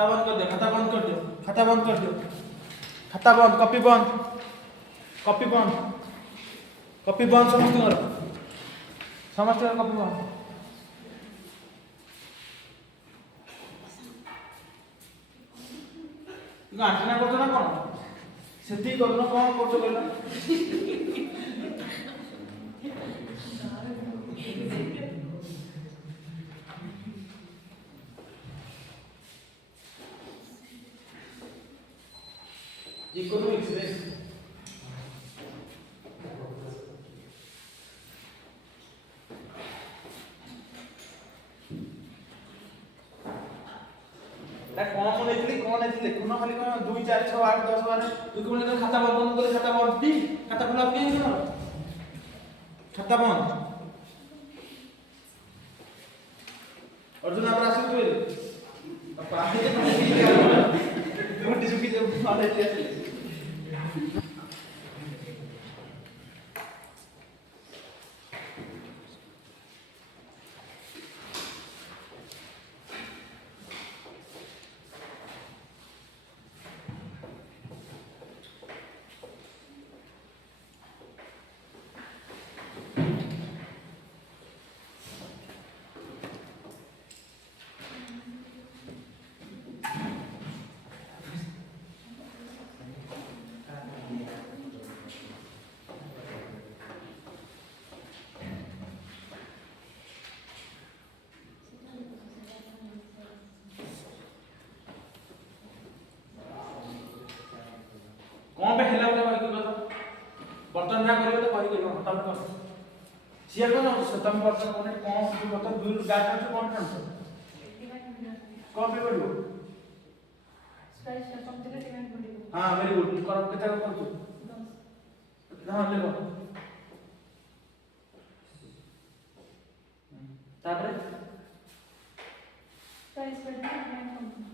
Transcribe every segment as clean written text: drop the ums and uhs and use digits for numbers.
खाता बंद कर दो, खाता बंद कर दो, खाता बंद कर दो, खाता बंद, कॉपी बंद, कॉपी बंद, कॉपी बंद, समस्त कॉपी बंद। आठना करছো ना कौन से कर कौन कर इकोनॉमिक्स रे कौन लिखुन खाली कौन 2 4 6 8 10 12 तू कौन खाता बंद कर खाता बंद दी खाता खुला के खाता बंद अर्जुन आप आसु तू पानी मोटी सुखी जब मारे थे कौन पे हेला बोले कहि कह बर्तन ना करे तो कहि कह तब कर सिया को ना तम बर्तन कोने कौन बर्तन दूर गाठ छ कौन खान कौन पे पड़ो स्पाइस समथिंग डिमांड पड़ो हां वेरी गुड कर केता कर तू 10 हां ले तापरे स्पाइस पड़ो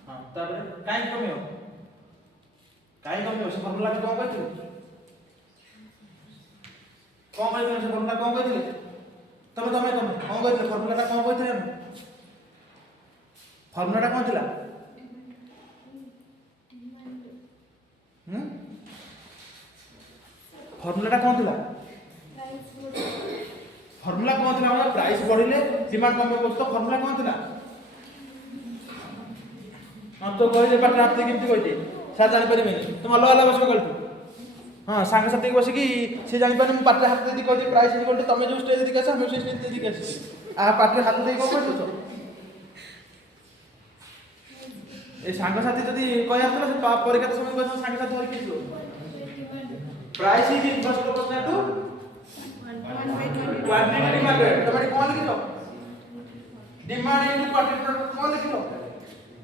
हां तापरे काई कमियो काई कमियो से फॉर्मूला में कौन कहथिले कौन कहथिले से फॉर्मूला कौन कहथिले तमे कौन कहथिले फॉर्मूला ता कौन कहथिले फॉर्मूला ता कौन थिला फॉर्मूला ता कौन थिला फॉर्मूला कौन थिला मतलब प्राइस बढ़िले डिमांड कम हो तो फॉर्मूला कौन थिला हम तो कहि जे पाठ आप केमती कहि दे सार जानि परिबे तुम अलग अलग बस गल्प हां सांग साथी बस कि से जानि पाने पाठ हाथ दे कहि प्राइस इक्वल टू तमे जो स्टेज दे कैसे हम स्टेज दे कैसे आ पाठ हाथ दे को कहतो तो ए सांग साथी जदी कहि आतला से परीक्षा समय कहतो सांग साथी होई किछो price is inverse proportional to quantity demand तमे कोन लिखिलो डिमांड इनटू क्वांटिटी कोन लिखिलो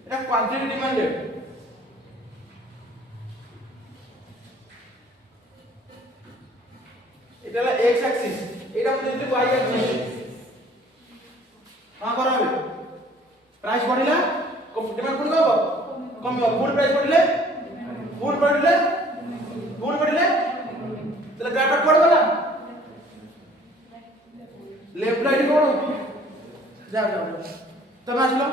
एटा क्वांटिटी डिमांड इतला x एक्सिस एटा हम देते y एक्सिस हां करबे प्राइस बढ़िला डिमांड कोन गबो कम फुल प्राइस बढ़िले तले ग्राफ कोड वाला लेफ्ट राइट कोन जा तमे आसलो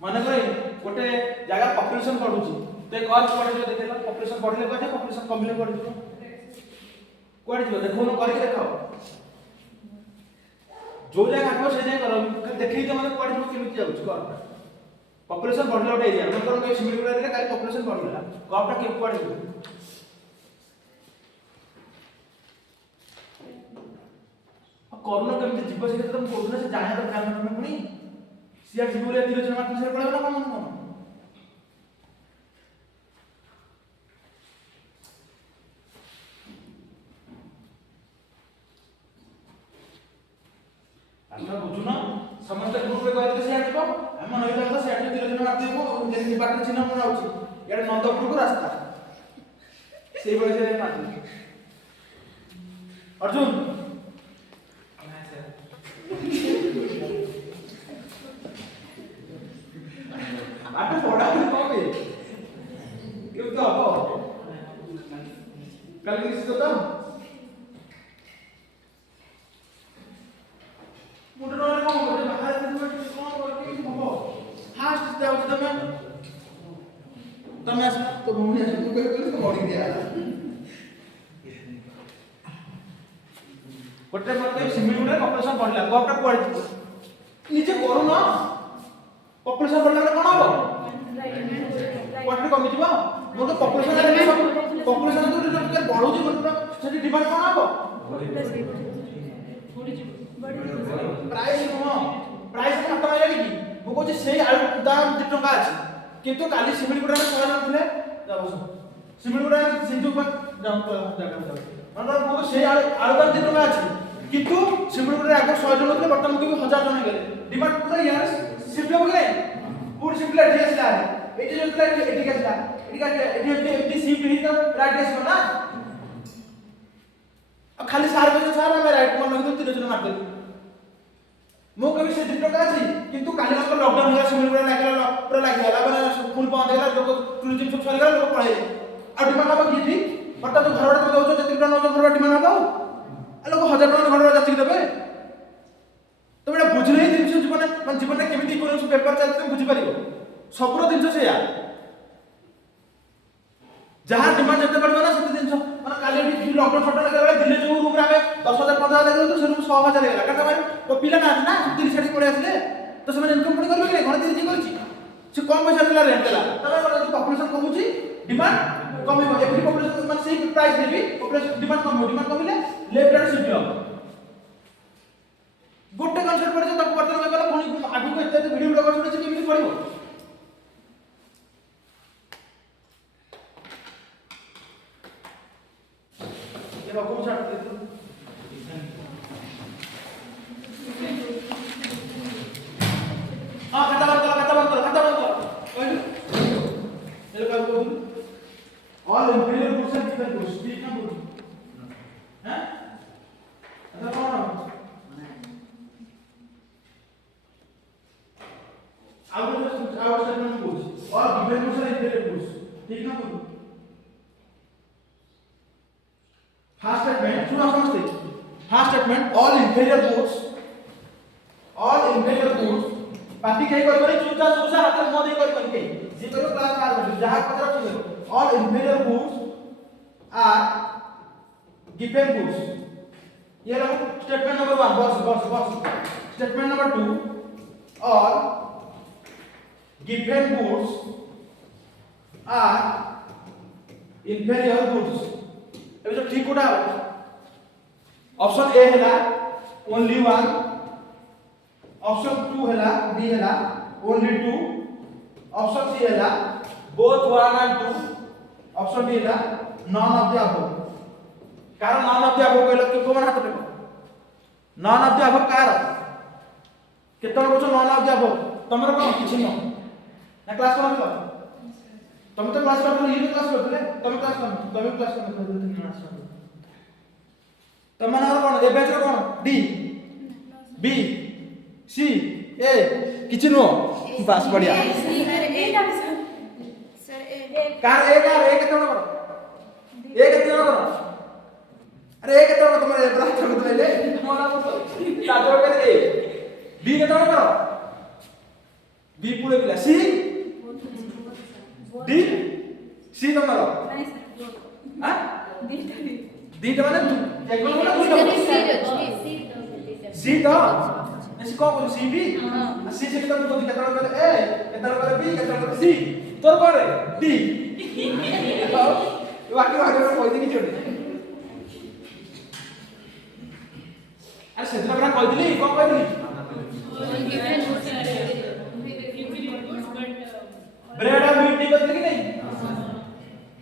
माने कोई गोटे जगह पॉपुलेशन बढ़ुची ते कर्व पड़े जो देखला पॉपुलेशन बढ़ले कहते पॉपुलेशन कमले बढ़ जो कोड जो देखो न करके देखाओ जो जगह को से जगह करो देखि त माने कोड जो केमिति जाउछ कर्व पॉपुलेशन बढ़ले ओटे एरिया मन करो के सिमिलर एरिया काई पॉपुलेशन बढ़ला कर्वटा के कोड जो कोरोना केमिति जीव से तुम कोरोना से जाने दरकार न पुनी सिया जीवले तीर जमा से पड़े ना कौन अच्छा बुझुना समस्त ग्रुप रे कहले से आजबो हम नई लागत से आजो तीर जमा देबो जेनि बाटे चिन्ह मन आउची एडे नंदपुर को रास्ता सेई बजे मारती अर्जुन आटे पड़ा को के क्यों तो हो कैलकुलेशन तो मुंडे न कौन करे बाहर कौन करके हबो फास्ट जाउ तमे आस तो भूमि आस तो कोई बॉडी दिया गोटे मतलब सिमिल गुडे पॉपुलेशन बढ़ला गोटा पड़ नीचे करू ना पॉपुलेशन बढ़ला कोन हबो क्वांटिटी कमी जीवा मो तो पॉपुलेशन तो जो बढ़ू जी मतलब सेठी डिमांड कोन हबो प्राइस नो प्राइस खत्म हो जाई कि मो कहू से आलू दाम 2 टका अछि किंतु काली सिमिल गुडा 100 जन थिले जाबो सिमिल गुडा सिंजु पर जाम तो जागा मतलब मो से आलू दाम 2 टका अछि किंतु सिमिल गुडा आगे 100 जन थिले वर्तमान को 1000 जन गेले डिमांड पूरा यार सिम्पल हो गले पूरा सिम्पल एड्रेस ला एटी जो ला एटी का ला एटी शिफ्ट ही तो राइट केस ना अब खाली सार को सार हम राइट मन नहीं तो 3 जन मार दे मो कभी से 2 टका अछि किंतु काली मतलब लॉकडाउन होला सिमिल गुडा लागला पूरा लागला माने फुल बंद होला लोग टूरिज्म सब सरी गला लोग पळे आ डिमांड अब की थी बट तो घर वाला दउछ जति टका नउछ घर वाला डिमांड हबो आ लोग 1000 टका घर वाला जाति देबे तो बेटा बुझ नहीं दिन जीवन मन जीवन में केमिति इकोनॉमिक्स पेपर चलते बुझि परिबो सबरो दिन से या जहां डिमांड जते पड़बो ना सेते दिन माने काली भी लॉकडाउन फटो लगे बेले दिल्ली जो रूम रे हमें 10000 15000 लगे तो से रूम 6000 लगला काटा भाई तो पिला ना ना दिल्ली छाड़ी पड़े आसले तो से इनकम पड़ी करबे कि घर दिल्ली करछि से कम पैसा देला रेंट देला तबे जो पॉपुलेशन कमुची डिमांड कमिबो एवरी पॉपुलेशन माने सेम प्राइस देबी पॉपुलेशन डिमांड कमिले लेफ्ट हैंड शिफ्ट हो गोटे कॉन्सेप्ट पड़े तो वर्तमान में गला पुणी आगु को एते वीडियो वीडियो करछ केमिति पड़िबो ये बाबू छाड़ दे तू हां खाता बंद कर ओए ये का बोल all inferior goods and different goods ठीक ना बोल हैं अच्छा कौन आउट स्टेटमेंट गुड्स और different goods and inferior goods ठीक ना बोल फर्स्ट स्टेटमेंट सुनो समझते first statement all inferior goods party कहीं कर बनी चूचा चूचा हाथ में दे कर करके जे करो क्लास कार में जहां पत्र ठीक all inferior goods are given goods ये रहा स्टेटमेंट नंबर 1 बस statement number 2 all given goods are inferior goods अब जो ठीक कोटा ऑप्शन ए हैला ओनली 1 ऑप्शन 2 हैला बी हैला ओनली 2 ऑप्शन सी हैला बोथ 1 एंड 2 ऑप्शन डी हैला नॉन ऑफ द अबव कारण नॉन ऑफ द अबव कहलो के कोन हाथ टेको नॉन ऑफ द अबव कार केतन बोछ नॉन ऑफ द अबव तमरो कोन किछि न ना क्लास कोन लो तुम तो क्लास करथले ये क्लास करथले तुम क्लास तुम माने कोन ए बैच रो कोन डी बी सी ए किछि नो पास बढ़िया सर ए कार ए केतन करो ए केतन करो अरे ए केतन तुम्हारे ब्रांच में तो ले तुम्हारा मत ताजो कर ए बी केतन करो बी पूरे पिला सी डी सी तुम्हारा नहीं सर हां डी तो माने एक बोल ना सी तो ऐसे को बोल सी बी सी से केतन को केतन कर ए केतन कर बी केतन कर सी तोर करे डी बाकी कोई नहीं छोड़ अरे सेतरा बड़ा कह दिली को कहली ब्रेड और मीट नहीं करते कि नहीं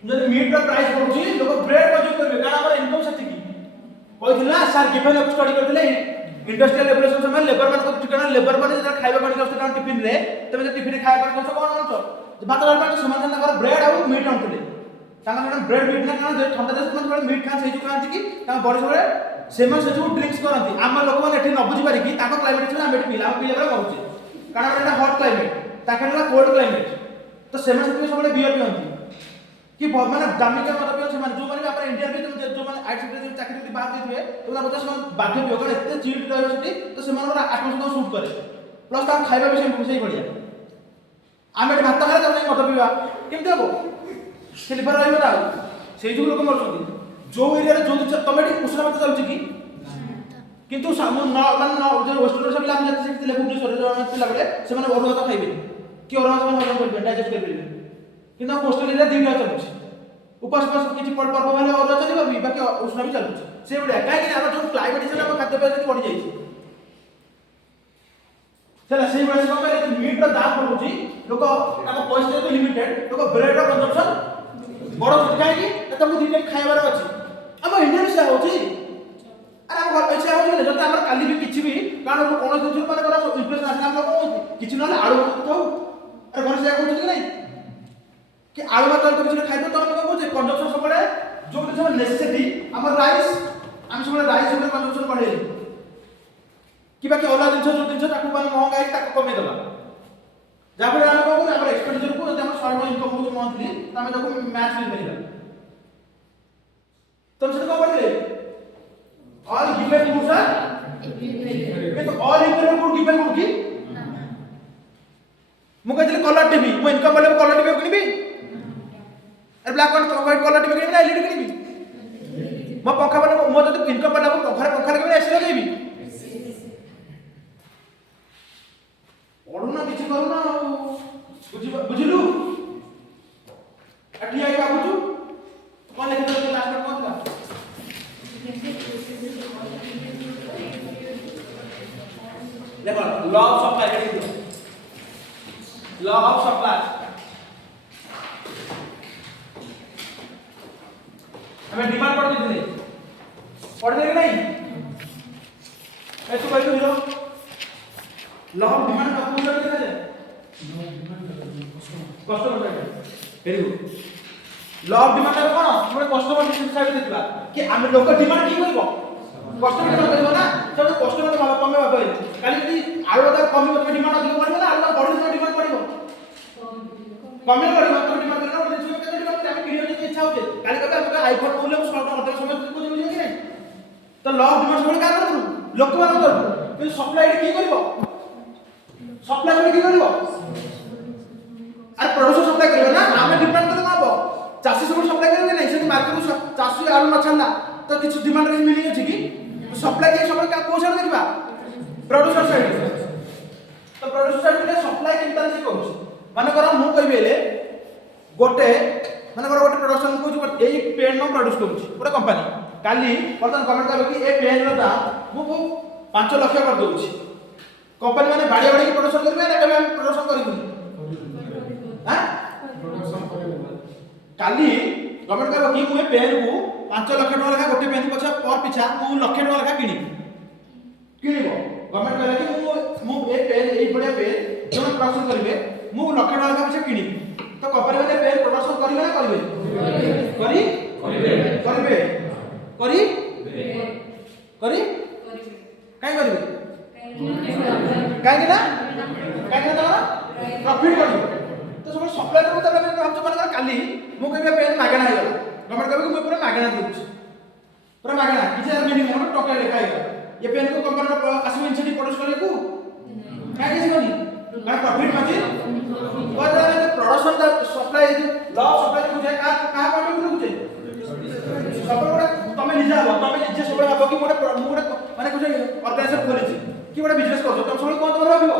जब मीट का प्राइस पड़ुची लोग ब्रेड को जो करबे कारण हमर इनकम सेति की कहथिला सर गिवन अप स्टडी करथिले इंडस्ट्रियल रेवोल्यूशन समय लेबर मान को ठिकाना लेबर माने जरा खाइबा काटी आस्ते कान टिफिन रे तमे जे टिफिन खाइबा काटी आस्ते कोन आनछ भात डाल पाटे समान तांकर ब्रेड और मीट आनथिले तांकर ब्रेड मीट ना कारण ठंडा देश मन मीट खान से जो खांती की तां बड़ी सबरे सेमन से जो ड्रिंक्स करंती आम लोक माने एठी न बुझी पारि की ताको क्लाइमेट छला हम एठी पिला हम पिले बरा मरुचे कारण एटा हॉट क्लाइमेट ताकरला कोल्ड क्लाइमेट तो सेमन से सबरे बियर पियंती कि माने दामिका मत पियो से जो माने अपन इंडिया में जो माने आईटी सेक्टर चाकरी बाहर देथिबे तो ना बता से बाध्य पियो कारण एते चिल्ड रहबे सेठी तो से मानकर आत्मसंतोष शूट करे प्लस ता खाଇବା भी सही बढ़िया आमे भात खाए तो मत पिवा केमते हबो से लिवर रहबे ना सेई जो लोक मरछथि जो एरिया रे जो तमे उष्ण मत जाउछि कि किंतु सामु न मान जो वेस्टर्न सब लाम जाते से भुवनेश्वर रे जो पिला बडे से माने अरुआ तो खाइबे कि अरुआ से हजम करबे डाइजेस्ट करबे किंतु कोस्टल एरिया दिन रात चलुछि उपास पास किछि पर्व भाले अरुआ चलिबो भी बाकी उष्ण भी चलुछि से बडे काहे कि हम जो क्लाइमेट हिसाब हम खाद्य पेय बढ़ी जाइछि चला से बडे को करे मीट रो दाम बढ़ुछि लोक ताको पैसा तो लिमिटेड लोक ब्रेड रो कंजम्पशन बड़ काहे कि तमको दिन खाइबार अछि हम इंडिया में से होछि अरे हम घर पैसा हो जते हमर काली भी किछि भी कारण कोन दिन माने करा इंप्रेशन आसे हम लोग किछि न आलू खाऊ अरे घर से कहउछि कि नहीं कि आलू भात तो किछि खाइबो तो हम कहउछि कंजम्पशन सबले जो किछि नेसेसिटी हमर राइस हम सबले राइस ऊपर कंजम्पशन बढ़े कि बाकी अलग दिन ताकू माने महंगा है ताकू कमे देला जाबे हम कहउ हमर एक्सपेंडिचर को जते हमर सर्व इनकम हो मंथली तमे ताकू मैच कर परिबा तुम से को बोलले all given goods are तो all equivalent good given good की मु कहले कलर टीवी मु इनकम वाले कलर टीवी किनिबी अरे black and white colour TV किनिबी ना एलईडी किनिबी मो पंखा वाले मो जते इनकम वाला पंखा किनिबी एसी लगाइबी ओडुना किछि करूना बुझिलु अठी आई बाबूजू कोन लिखि दे लास्ट में कोन था देखो लॉ ऑफ सप्लाई के लॉ ऑफ सप्लाई हमें डिमांड पढ़ दी पढ़ देंगे नहीं ऐसे भाई तो लॉ ऑफ डिमांड का पूरा लिखा है customer side very good law of demand का कोन हमरे कस्टमर साइड देखला कि हम लोक डिमांड की होइबो कस्टमर डिमांड करबो ना सब कस्टमर के भाव कमे भाव काली यदि आलू का कमी होत डिमांड अधिक पड़बो ना आलू का बढ़ी तो डिमांड पड़िबो कमे पड़िबो तो डिमांड करना और जिस के डिमांड हम किनियो जे इच्छा होते काली कबे हमका आईफोन बोले हम शॉर्ट ऑर्डर समय को जे कि नहीं तो लॉ ऑफ डिमांड सब का करू लोक मान करू कि सप्लाई की करबो सप्लाई में की करबो अरे प्रोड्यूसर सप्लाई करबो ना हमें डिमांड कर माबो चासी सब सप्लाई करबे नहीं से मार्केट को चासी आलू न छाना तो किछ डिमांड रे मिली अछि कि सप्लाई के समय का कोन साइड देखबा प्रोड्यूसर साइड तो प्रोड्यूसर साइड में सप्लाई केनता से कहउछ माने करा मु कहबेले गोटे माने करा गोटे प्रोडक्शन को एई पेन न प्रोड्यूस करूछ गोटे कंपनी काली बर्तन कमेंट करबे कि ए पेन रो दाम मु 5 लाख कर दउछ कंपनी माने बाडी बाडी प्रोडक्शन करबे ना केबे प्रोडक्शन करिबो हां प्रोडक्शन करिबो काली गवर्नमेंट कहबो कि मु ए पेन को 5 लाख टका लगा गोटे पेन पछा पर पिछा मु लाख टका लगा किनिबो गवर्नमेंट कहला कि मु ए पेन ए बढिया पेन जो प्रोडक्शन करिवे मु लाख टका लगा पिछा किनिबी तो कंपनी वाले पेन प्रोडक्शन करिवे ना करिवे करिवे करी काई करिवे काई ना प्रॉफिट करिवे तो सब सप्लाई को तबे हम जो माने काली मु कहबे पेन मागना है गवर्नमेंट कहबे कि मु पूरा मागना दूछ पूरा मागना किछ मिनिमम टका लिखा है ये पेन को कंपनी आसम इंसेंटिव प्रोड्यूस करे को काई किछ बनी मैं प्रॉफिट मार्जिन बदला में प्रोडक्शन का सप्लाई लॉ सप्लाई को जे का पॉइंट को जे सब बड़ा तमे निजा तमे सब भाबो कि मोटे माने कुछ ऑर्गेनाइजेशन खोलिछि कि बड़ा बिजनेस करछो तम सब कोन तमरा भाबिबो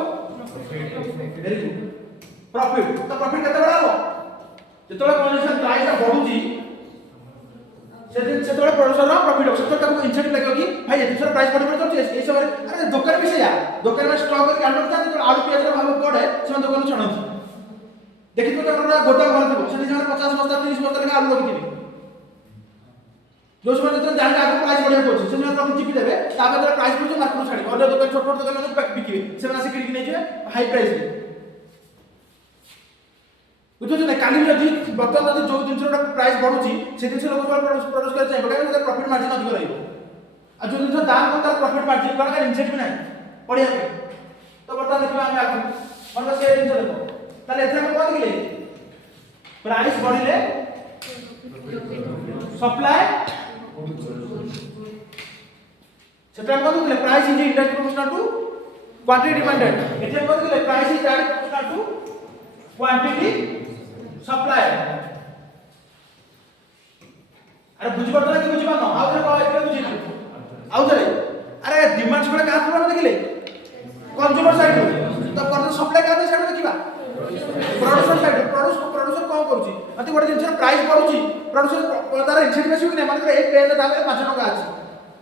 वेरी गुड प्रॉफिट तो प्रॉफिट केते बड़ा हो जेतोले कंजम्पशन प्राइस बढ़ुची से तोले प्रोड्यूसर रो प्रॉफिट हो से तक इंसेंटिव लागो कि भाई ये दूसरा प्राइस बढ़ तो ए समय अरे दुकान भी से या दुकान में स्टॉक करके आलू था तो आलू पियाज रो भाव पड़े से दुकान छणो देखि तो तमरा गोदाम घर थो से जण 50 बस्ता 30 बस्ता लगा आलू रखिबी जो समय जतन जान आगु प्राइस बढ़िया पड़छ से जण प्रॉफिट चिपी देबे ताबे तोरा प्राइस पड़छ मार्केट छाडी और दुकान छोट छोट दुकान में बिकिबे से ना से किनी नै जे हाई प्राइस रे बुझो ना काली जदी बर्तन जदी जो दिन प्राइस बढ़ुची से दिन से लोग प्रोड्यूस कर चाहिए बगैर तो प्रॉफिट मार्जिन अधिक रहइबो आ जो दिन दाम को तार प्रॉफिट मार्जिन का इंसेंटिव नै पड़िया पे तो बर्तन देखबा हम आगु मतलब से दिन देखो ताले एथरा कोन दिले प्राइस बढ़िले सप्लाई सेटा हम कहले price is indirect proportional to quantity demanded एथे हम कहले price is direct proportional to quantity supply अरे बुझ पड़ता कि बुझ पानो आउ रे कह एथे बुझी आउ रे अरे डिमांड सप्लाई का थोड़ा देखले कंज्यूमर साइड तो कर सप्लाई का साइड देखिबा प्रोड्यूसर साइड प्रोड्यूसर कौन करूची अति बड़ जिंस प्राइस पडुची प्रोड्यूसर तार इनसेंटिव बेसी कि माने एक पेन दाम 5 टका अछि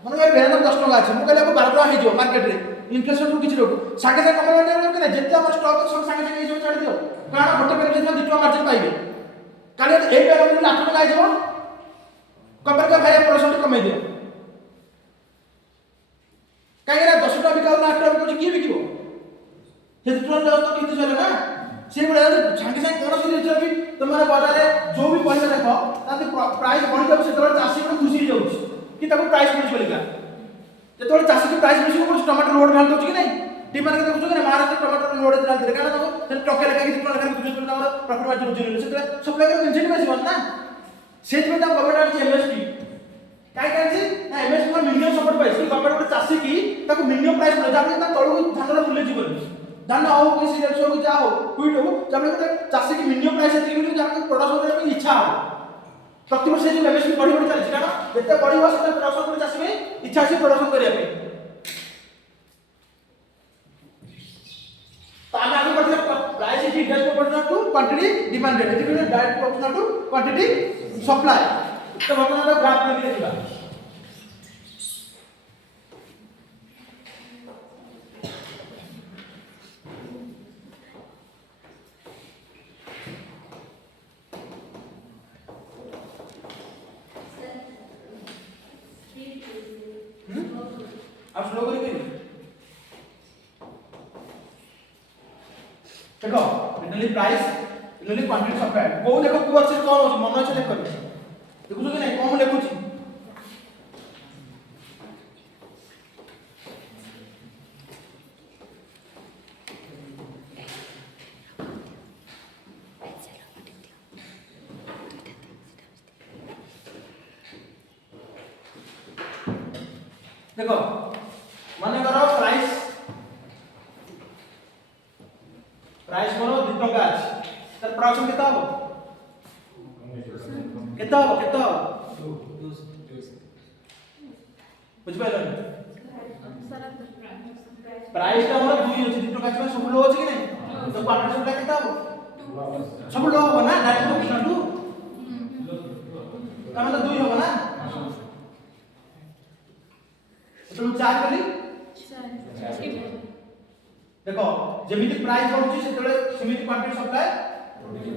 माने ए पेन दाम 10 टका अछि मु कहले 12 टका हे जो मार्केट रे इन्फ्लेशन रु किछि रोक सागे सागे कमेंट कि ना जेते हमर स्टॉक सब सागे सागे जो छाड़ दियो कारण गोटे पेन जे 2 टका मार्जिन पाइबे काले ए पेन रे 8 टका आइ जबो कंपनी का भाई प्रोडक्शन कमे दियो काहे ना 10 टका बिकाउ ना 8 टका बिकाउ की बिकिबो हे तुरंत तो किछि चले ना से बड़ा छांगे सागे कोन से जिनिस भी तुम्हारे बाजार रे जो भी पॉइंट देखो ताते प्राइस बढ़ी जाबो से तोरा चासी को खुशी हो जाउछ कि ताको प्राइस मिल बोलिका जे तोरा चासी के प्राइस मिल को टमाटर रोड ढाल दोछ कि नहीं डिमांड के देखो कि महाराष्ट्र टमाटर रोड ढाल दे कारण ताको से टके लगा कि टके लगा कि तुझे हमर प्रॉफिट मार्जिन उजरे से सप्लाई के इंसेंटिव बेसी बन ना सेट में ता गवर्नमेंट के एमएसपी काय काय छी ना एमएसपी को मिनिमम सपोर्ट पाइस कि गवर्नमेंट को चासी की ताको मिनिमम प्राइस मिल जाबे ता तळु धानर मूल्य जीवन धान हो कि सीरियस हो कि जा हो क्विट हो जब गोटे चाषी की मिनिमम प्राइस एति मिलु जहाँ प्रोडक्शन करने में इच्छा हो प्रति वर्ष जो एमएसपी बढ़ी बढ़ी चलछि कारण जते बढ़िबो सेते प्रोडक्शन करे चाषी में इच्छा से प्रोडक्शन करिया पे तामे आगे बढ़िया price is index proportional to quantity demanded एति कहले direct proportional to quantity supply तो वर्तमान ग्राफ में देखिबा आप स्लो करिए देखो इनली प्राइस इनली क्वांटिटी सप्लाई को देखो को अच्छे कौन हो मन अच्छे देखो देखो कि नहीं कौन लिखुची देखो माने करो प्राइस करो 2 टका अछि तर प्रोडक्शन केता हो बुझ पाइलो प्राइस ता हमर 2 अछि 2 टका छै सब लो अछि कि नहीं तो क्वांटिटी सप्लाई केता हो सब लो हो ना डायरेक्ट प्रोपोर्शनल टू का मतलब 2 हो ना तो 4 कली देखो जेमिति प्राइस बढ़ुची सेतले सेमिति क्वांटिटी सप्लाई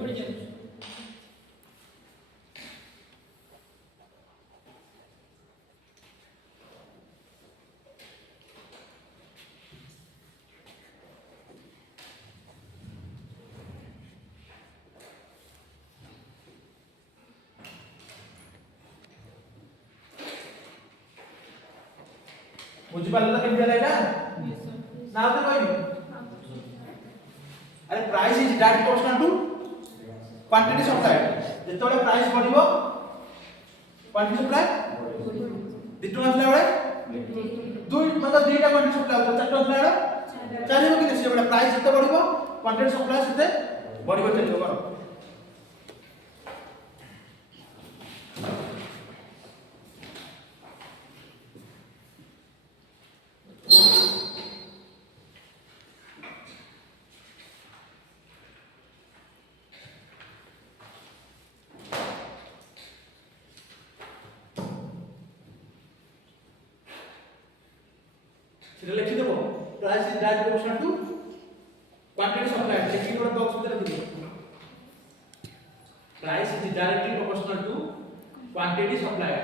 बढ़ि जाय बुझि पाले त केमि लाइला ना तो कहबी अरे price is direct proportional to quantity supply जेतोले प्राइस बढ़िबो क्वांटिटी सप्लाई 2 टका थला बेले 2 मतलब 2 टा क्वांटिटी सप्लाई हो 4 टका थला बेले 4 हो कि से बेले प्राइस जेते बढ़िबो क्वांटिटी सप्लाई सेते बढ़िबो चलिबो करो সেটা লিখে দেব price is direct proportional to quantity supply लिखि ଗୋଟେ बॉक्स ভিতরে দিও price is directly proportional to quantity supply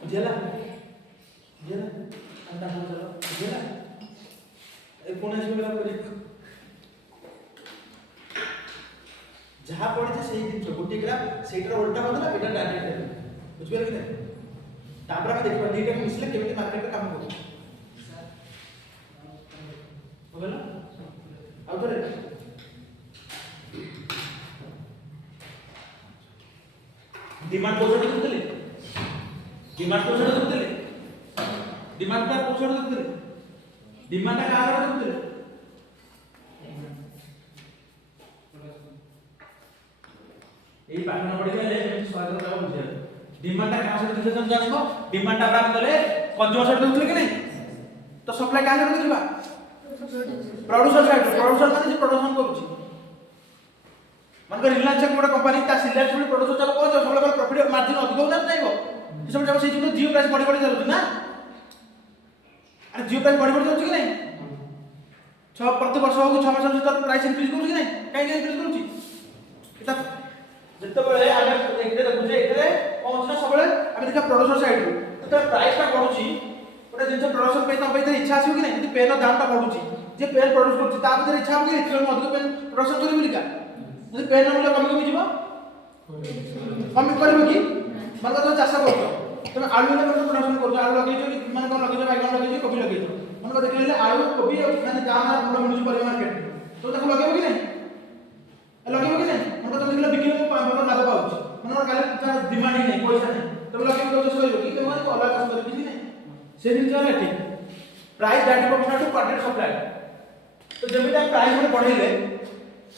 बुझला बुझला अंता हो चलो बुझला ए कोने से मेरा प्रोजेक्ट जहां पड़े से सही दिन गोटे ग्राफ सेटर उल्टा होतला एटा डायरेक्ट बुझिए कि नहीं तापर हम देखबा दीटा मिसले केमिति मार्केट रे काम करू हो गेला आउ थरे डिमांड कोसड करतले डिमांड कोसड करतले डिमांड का कोसड करतले डिमांड का आधार करतले एई पाठ न पढि गले एमि स्वागत का बुझिया डिमांड का कहां से डिसीजन जानिबो डिमांड ता प्राप्त कले कंज्यूमर साइड देउथले कि नहीं तो सप्लाई कहां से देखिबा प्रोड्यूसर माने जे प्रोडक्शन करूची मानकर रिलायंस एक बड़ा कंपनी ता सिलेक्ट बड़ी प्रोड्यूसर चलो कोन सब लोग प्रॉफिट मार्जिन अधिक होना नाइबो ये सब जब से जियो प्राइस बढ़ी बढ़ी चलुची ना अरे जियो प्राइस बढ़ी बढ़ी चलुची कि नहीं प्रति वर्ष हो 6 मास भीतर प्राइस इंक्रीज करूची कि नहीं काहे इंक्रीज करूची एटा जत्ते बळे आगे एकरे देखु जे एकरे कोन ना सबले आमे देखा प्रोड्यूसर साइड रो तो प्राइस ता बढ़ुची ओटा जिंस प्रोडक्शन पे ता पे इच्छा आसी कि नहीं यदि पेन दाम ता बढ़ुची जे पेन प्रोड्यूस करूची ता भीतर इच्छा हो कि इथर अधिक पेन प्रोडक्शन करी बोलिका यदि पेन मूल्य कमी कमी जीवो कमी करबो कि मन तो चाष करतो तमे आलू ने प्रोडक्शन करतो आलू लगेइछो कि माने कोन लगेइछो बाइगन लगेइछो कोबी लगेइछो मन को देखले आलू कोबी माने दाम ना ଭଲ मिलुची पर मार्केट तो ताको लगेबो कि नहीं लगेबो कि नहीं मन तो देखले बिक्री में ଭଲ लाभ पाउछ मन काले डिमांड नहीं पैसा नहीं तमे लगेबो तो सही कि तमे को अलग काम कर कि नहीं से दिन चले ठीक price that proportional to quantity supply तो जब भी प्राइस में बढ़ेले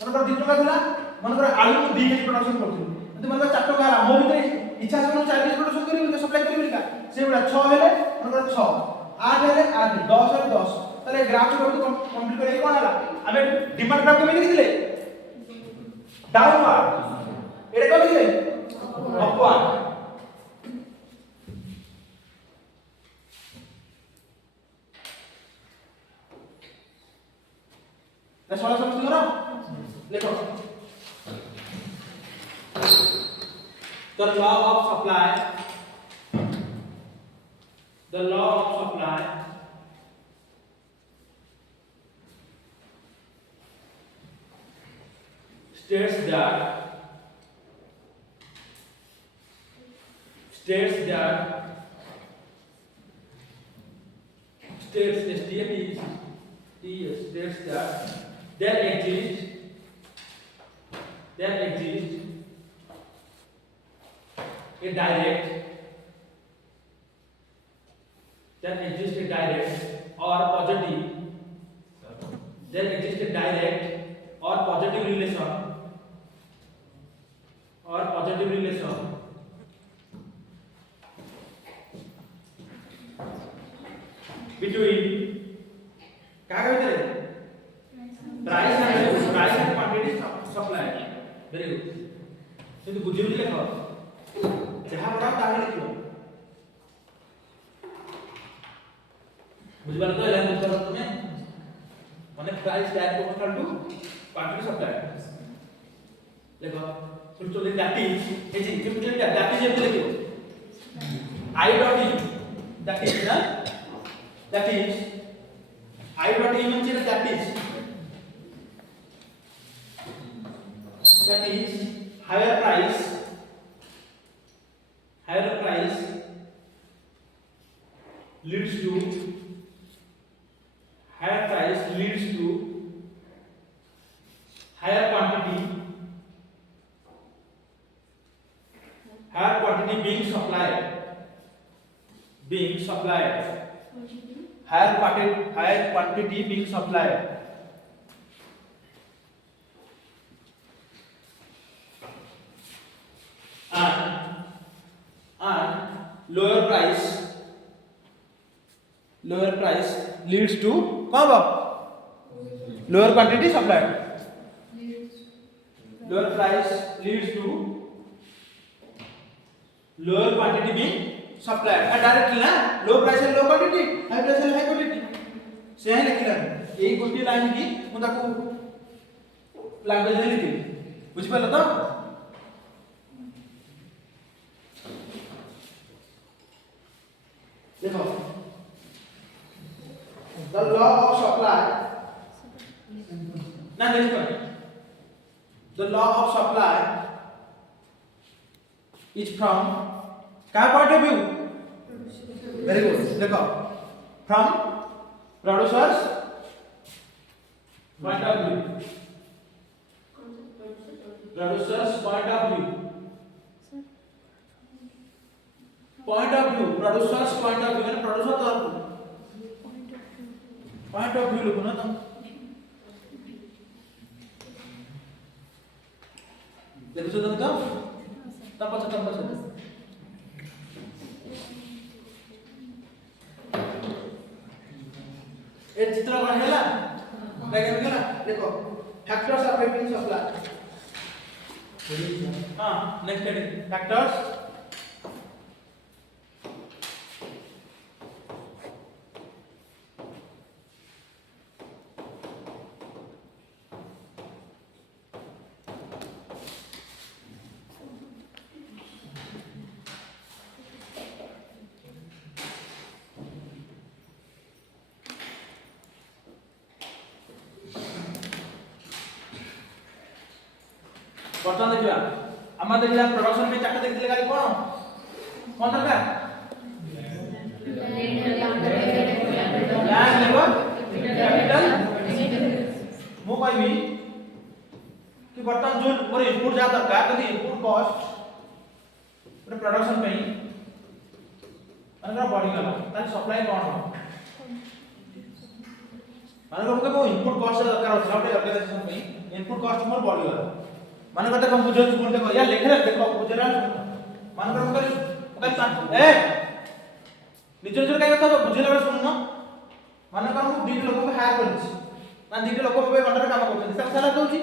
मन तो 2 टका थिला मन को आलू 2 केजी प्रोडक्शन करथि यदि मन 4 टका मो भीतर इच्छा से 4 केजी प्रोडक्शन करी सप्लाई करी का से बड़ा 6 हेले मन को 6 8 हेले 8 10 हेले 10 तले ग्राफ को कंप्लीट करे कोन हला हमें डिमांड ग्राफ केमे लिखिले डाउनवर्ड एटा को लिखिले अपवर्ड ना सोला समझ करो लिखो the law of supply states that there exists a direct or positive relation between क्या कहते हैं price and quantity supply very good तो बुझी बुझी लिखो जहां बड़ा ताहे लिखो बुझी बात तो एला उत्तर तुमे माने price that proportional to quantity supply लिखो सुन तो दैट इज ए जे मुझे दैट इज ये लिखो I dot E that is ना that is I dot e means that is higher price leads to higher quantity being supplied higher quantity being supplied and lower price leads to कौन lower quantity supplied lower price leads to lower quantity being supplied directly ना लो price है लो quantity high price है high quantity से है लिखिला एई गोटी line की मु ताको लैंग्वेज में लिखि बुझि पालो तो देखो द लॉ ऑफ सप्लाई ना देखो the law of supply is from क्या point of view very good देखो from producers point of view producers point of view producers point of view मैंने प्रोड्यूसर तरफ पॉइंट ऑफ व्यू लिखो ना तुम देखो तुम तब पछा ए चित्र कौन हैला डायग्राम हैला देखो फैक्टर्स अफेक्टिंग सप्लाई हां नेक्स्ट हेडिंग फैक्टर्स बर्तन देखिबा हम देखिला प्रोडक्शन में चार्ट देखिले गाली कोन दरकार लैंड लेबर कैपिटल मो कहबी कि बर्तन जो मोर इनपुट जा दरकार यदि इनपुट कॉस्ट प्रोडक्शन पे अगर बढ़ी गला ताले सप्लाई कोन हो माने को मो इनपुट कॉस्ट दरकार हो छोटे ऑर्गेनाइजेशन पे इनपुट कॉस्ट मोर बढ़ी गला माने कहते हम बुझे बोल देखो या लिख ले देखो बुझेरा माने कर करी ए निचर निचर काय कथा बुझेला बेले सुन न माने कर हम दीट लोक को हायर करछि ना दीट लोक पे घंटा काम करछन सब साला दउछि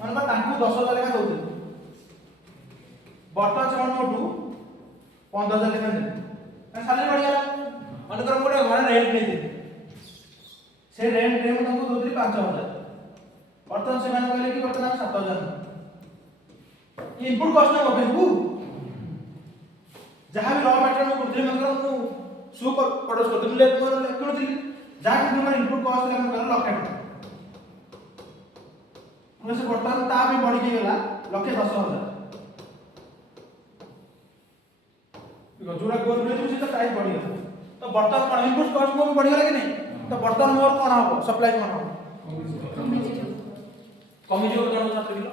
माने कर तांकू 10000 लेखा दउछि बर्तन से मोटू 15000 लेखा दे ना साले बढ़िया माने कर मोटे घर रेंट नै दे से रेंट रे हम तुमको दउछि 5000 बर्तन से माने कहले कि बर्तन 7000 इनपुट कॉस्ट ना बेचबू जहां भी रॉ मटेरियल में गुजरे मतलब मु सुपर प्रोड्यूस करते ले कोन कोन दिली जहां कि हमर इनपुट कॉस्ट ले हम कर लखे हम से बर्तन ता भी बढ़ी के गेला लखे 10000 जोड़ा गोल में तो प्राइस बढ़ी गला तो बर्तन कोन इनपुट कॉस्ट में बढ़ी गला कि नहीं तो बर्तन मोर कोन हो सप्लाई कोन हो कमी जो जण छात्र किलो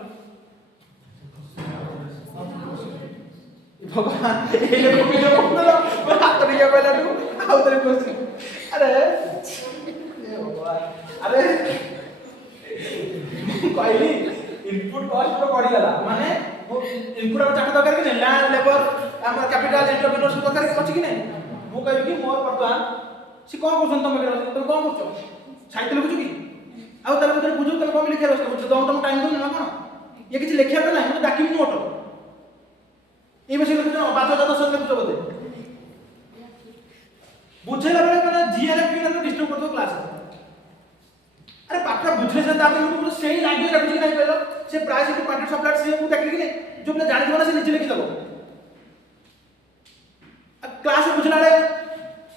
भगवान ए लोग को जो बोललो मैं हाथ नहीं पहला तू आउ तेरे क्वेश्चन अरे ए भगवान अरे कहली इनपुट कॉस्ट तो बढ़ी गला माने इनपुट हम चाटा दरकार कि नहीं लैंड लेबर हमर कैपिटल एंटरप्रेन्योर सब दरकार कि अछि कि नहीं मु कहबी कि मोर वर्तमान सी कोन क्वेश्चन तुम कोन करछो साहित्य लिखु कि आउ ताले मते बुझु तले कोन लिखे रस्तो बुझु तुम टाइम दो ना कोन ये किछ लिखिया तो नहीं मते डाकिबी नोट ये विषय लिखु ना बात जाता सब लिखु बोलते बुझेला बेले माने जीआरएफ के ना डिस्टर्ब करतो क्लास अरे पाठा बुझले से तापर मु सेही लैंग्वेज रखु कि नहीं कहलो से प्राइस के क्वांटिटी सप्लाई से मु देखली कि नहीं जो पिला जानि दबना से नीचे लिखि दबो क्लास में बुझला रे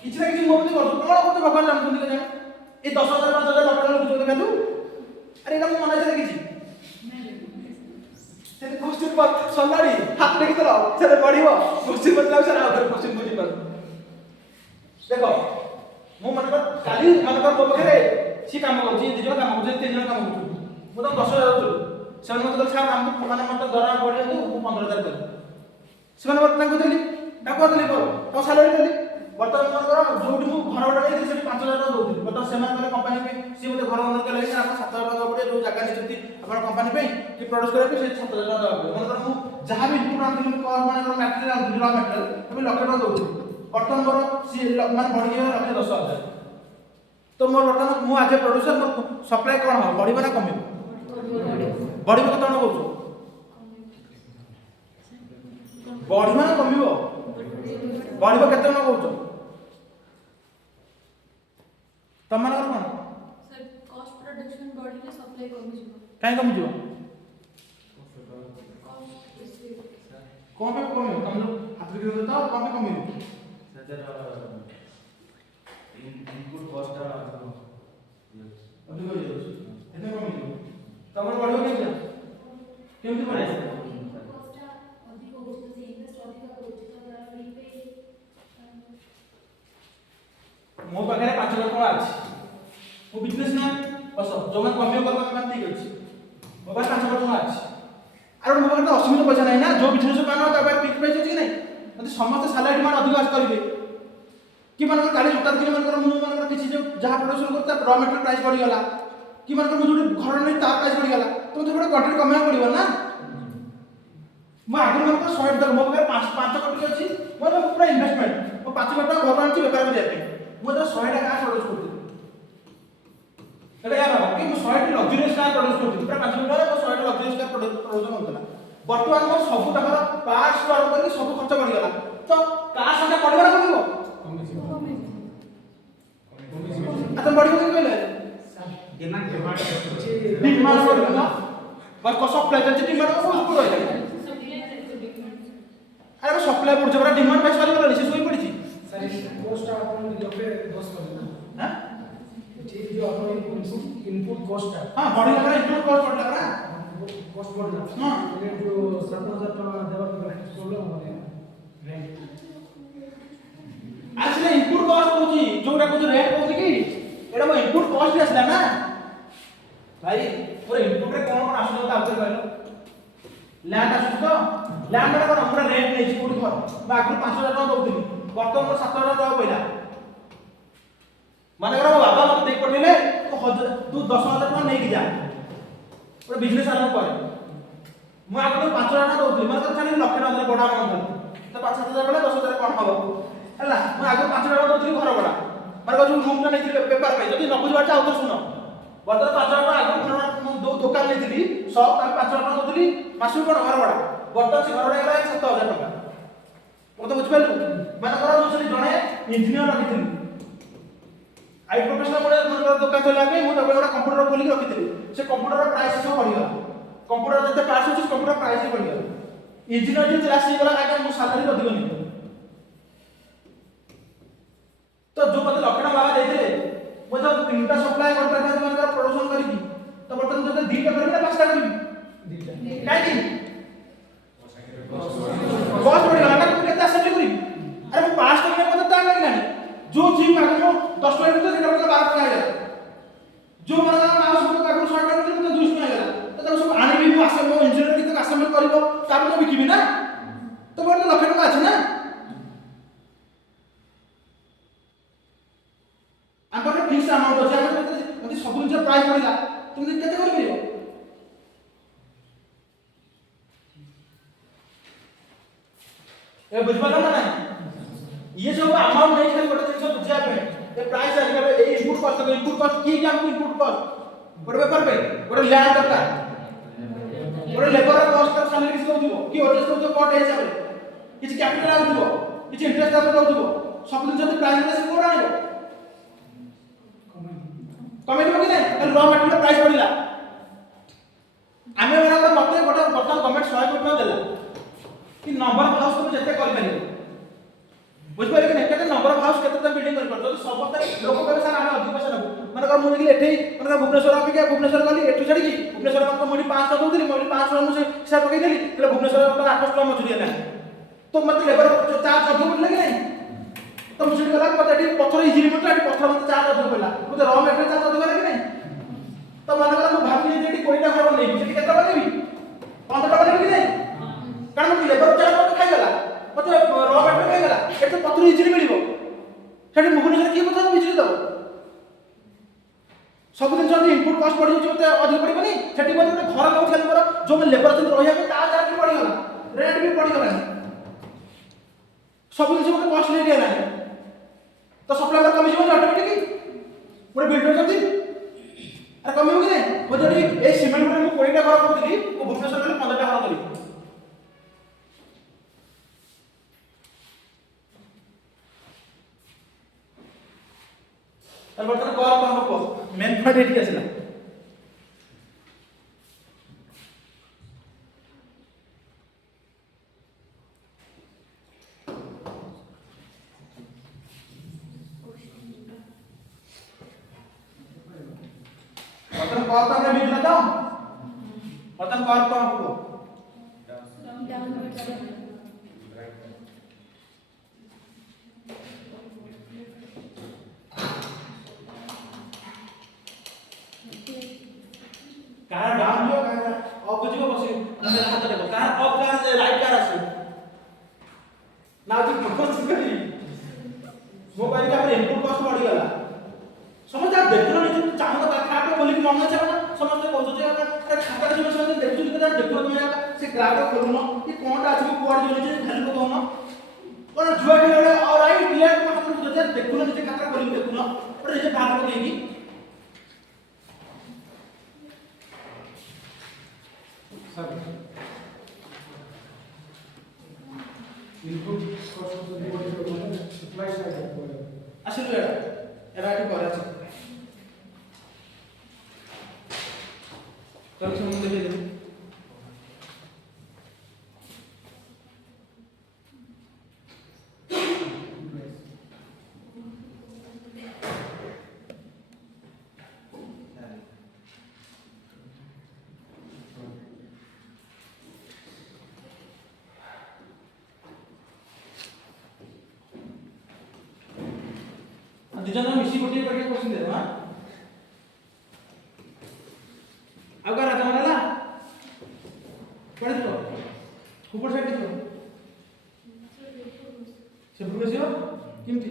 किछ ना किछ मोबते करतो कोन करतो भगवान जानथुनी के जाने ए 10000 5000 डॉलर बुझो देखलु अरे ना मु मने से देखिछि से क्वेश्चन पर सल्लाड़ी हाथ लेके चलो से बढ़िबो क्वेश्चन बतलाओ सर आउटर क्वेश्चन बुझि पर देखो मु मन कर काली मन कर मो बखरे सी काम करछि दी जण काम करछि तीन जण काम करछु मु तो 10000 दउछु से मत कर सार हम माने मत दरा पड़े तू मु 15000 कर से माने मत ताको देली ताको देली पर तो सैलरी देली वर्तमान मन कर जोडी मु घर उडा नै से 5000 टका दउथि बता से मान करे कंपनी पे सी मते घर ओनर के लागि आप 7000 टका पड़े जो जगह निचति अपन कंपनी पे कि प्रोड्यूस करे पे से 7000 टका दउ मन कर मु जहां भी इनपुट आंतु को माने कर मटेरियल आंतु रॉ मटेरियल हम लाख टका दउथि वर्तमान मोर सी मान बढ़ी गयो लाख 10000 तो मोर वर्तमान मु आज प्रोड्यूसर मोर सप्लाई कोन हो बढ़िबो ना कमिबो बढ़िबो कतन कहू बढ़िबो ना कमिबो बढ़िबो केते न कहू तमन कर कोन सर कॉस्ट प्रोडक्शन बॉडी के सप्लाई कमी जिवो काहे कमी जिवो कॉस्ट कोन पे कमी हो तुम लोग हाथ रे देता कोन पे कमी हो सर इनपुट कॉस्ट अधिक हो जाउछ एते कमी हो तमर बढ़िबो केमति बढ़े कॉस्ट अधिक हो तो से इन्वेस्ट अधिक करू तो जो मैं कमियो करबा मैं ठीक अछि मोबाइल 500 टका अछि आरो मोबाइल तो असीमित पैसा नहीं ना जो बिजनेस करना ता फिक्स प्राइस अछि कि नहीं यदि समस्त सैलरी मान अधिक आस करिवे कि मानकर गाड़ी जोटा कि मानकर मु मानकर किछि जो जहां प्रोडक्शन करता रॉ मटेरियल प्राइस बढ़ी गला कि मानकर मु जोटी घर नहीं ता प्राइस बढ़ी गला तो जे बड़ा क्वांटिटी कमे पड़िबो ना मैं आगु मानकर 100 तक मो पाखे 5 कोटी अछि मोर पूरा इन्वेस्टमेंट मो 5 कोटी घर आनछि व्यापार करिया पे मो तो 100 टका प्रोड्यूस करथि एटा या बाबा कि मो 100 टी लग्जरियस कार प्रोड्यूस करथि पूरा 5 कोटी रे 100 टी लग्जरियस कार प्रोडक्शन होतला वर्तमान मो सब तकर पार्ट्स स्टोर करके सब खर्च बढ़ी गला तो का संख्या पड़िबा कमिबो अच्छा बढ़िबो कि कहले डिमांड बढ़िबो ना बस को सप्लाई चलछि डिमांड को ऊपर रहले अरे सप्लाई बढ़ जबरा डिमांड पे सरी गला से सोई पड़ी सर कॉस्ट अपन पे 10 कर देना हां ठीक जो अपन इनपुट कॉस्ट है हां बढ़ी गला इनपुट कॉस्ट बढ़ गला कॉस्ट बढ़ गया हां ये जो 7000 टका देवा प्रॉब्लम हो गया रेंट आसले इनपुट कॉस्ट होची जोटा को रेट होची कि एडा मो इनपुट कॉस्ट आसला ना भाई पूरा इनपुट रे कोन कोन आसलो ता आउतर कहलो लैंड आसु तो लैंड रे कोन हमरा रेट नै छी कोठी घर मैं आगु 5000 टका दउतिनी वर्तमान 7000 टका पइला माने करो बाबा मते देख पठिले तू 10000 टका नै कि जा पूरा बिजनेस आरंभ करे मैं आगु 5000 टका दउतिनी माने खाली लक्ष टका बडा अमाउंट तो 5000 बेले 10000 कोन हबो हला मैं आगु 5000 टका दउतिनी घर बडा माने जो रूम ता नै पेपर पे जदी न बुझबार चाउ तो सुनो वर्तमान 5000 टका आगु खाना दो दुकान लेथिली सब तार 5000 टका दउतिली मासु कोन घर बडा वर्तमान से घर गला 7000 टका मते बुझ पालु माने करा जो जणे इंजीनियर रखिथिली आई प्रोफेशनल बडे मन दुकान चला पे मु तबे एउटा कंप्यूटर खोली रखिथिली से कंप्यूटर प्राइस सब बढ़ी गला कंप्यूटर जते पार्ट्स अछि कंप्यूटर प्राइस बढ़ी गला इंजीनियर जे क्लास गला आगे मु सैलरी अधिक नै तो जो मते लक्षण बाबा देथिले मु जब तीनटा सप्लाई कर पाथे मानकर प्रोडक्शन करी तो बर्तन जते दीटा करी ना पांचटा करी दीटा काई कि कॉस्ट बढ़ गला ना तू केते असेंबली करी अरे मु 5 टका मते टाइम लागलानी जो चीज मागे मु 10 टका देते सेटा मते 12 टका आइला जो माने माउस को काटू 100 टका देते मते 200 टका आइला तो तब सब आनी भी मु आसे मो इंजीनियर केते असेंबली करबो तापर तो बिकिबी ना तो बड़ लक्ष टका अछि ना आपर फिक्स अमाउंट अछि आपर यदि सब दिन प्राइस बढ़िला तुम केते कर परिबो ए बुझबा ना ना ये सब अमाउंट नहीं खाली गोटे जिंस बुझिया पे ए प्राइस आ गया ए इनपुट कॉस्ट की हमको इनपुट कॉस्ट गोटे पेपर पे गोटे लैंड दरकार गोटे लेबर कॉस्ट का सैलरी किस दउथिबो कि ओजेस दउथिबो कोट हिसाब रे किछ कैपिटल आउथिबो किछ इंटरेस्ट आप दउथिबो सब दिन जति प्राइस रे से कोड आनिबो कमेंट कि नहीं रॉ मटेरियल प्राइस बढ़िला आमे माने मते गोटे बर्तन गवर्नमेंट 100 कोटी देला कि नंबर ऑफ हाउस तुम जते कर परिबो बुझ पारे कि नहीं केते नंबर ऑफ हाउस केते तुम बिल्डिंग कर परतो सबते लोक कहबे सर आमे अधिक पैसा नबो माने कर मु देखि एठै माने भुवनेश्वर अपेक्षा भुवनेश्वर गली एठु छडी कि भुवनेश्वर मत मोडी 500 दउतली मोडी 500 मु से हिसाब पकई देली तले भुवनेश्वर मत 800 टका मजूरी है तो मत लेबर चार्ज अधिक पड़ले कि नहीं तो मुझे गला मत एठी पत्थर इजीली मत एठी पत्थर मत चार्ज अधिक पड़ला मते रॉ मटेरियल चार्ज अधिक कि नहीं तो माने कर मु भाबी जे एठी कोइटा घर नै सेठी केते टका देबी 15 टका देबी कि नहीं कारण मत लेबर चार्ज मत खाइ गला मते रॉ मटेरियल खाइ गला एठी पत्थर इजीली मिलिबो सेठी भुवनेश्वर की पत्थर बिजली दो सब दिन जदी इनपुट कॉस्ट बढ़ि मते अधिक पड़िबनी सेठी मते घर नउ खाली कर जो मैं लेबर जन रहिया के ता चार्ज बढ़ि गला रेट भी बढ़ि गला सब दिन मते कॉस्ट ले गेला तो सप्लायर कमी जीवन ऑटोमेटिक पूरे बिल्डर जदी अरे कमी हो कि नहीं वो जदी ए सीमेंट रे मु 20 टा घर करथि ओ भुवनेश्वर गले 15 टा घर करी तर बर्तन कॉल को मेन पॉइंट एठी आसिला बर्तन कॉल तो हमने बिल लगाओ बर्तन कॉल को हमको डाउनवर्ड से ना जो फोकस करी मो कहि के इनपुट कॉस्ट बढ़ी गला समझ आप देखो नहीं चाहो तो खाता बोली कि मन छै ना समझ तो कहतो जे अरे खाता जो समझ देखो कि देखो तुम से ग्राफ खोलनो कि कोनटा अछि कोड जो छै खाली को कहनो और जुआ खेले और आई क्लियर को मतलब जो देखो ना जे खाता खोली देखो ना और जे बात को देगी सब इनपुट कॉस्ट तो डिवाइड करना सप्लाई साइड আসলে এরা কি করে আছে তাহলে সম্বন্ধে দেখে দেব दुजन मिशी गोटे पटे क्वेश्चन दे हां अगर आता मला पढ़ दो ऊपर साइड देखो सब बुझियो किमती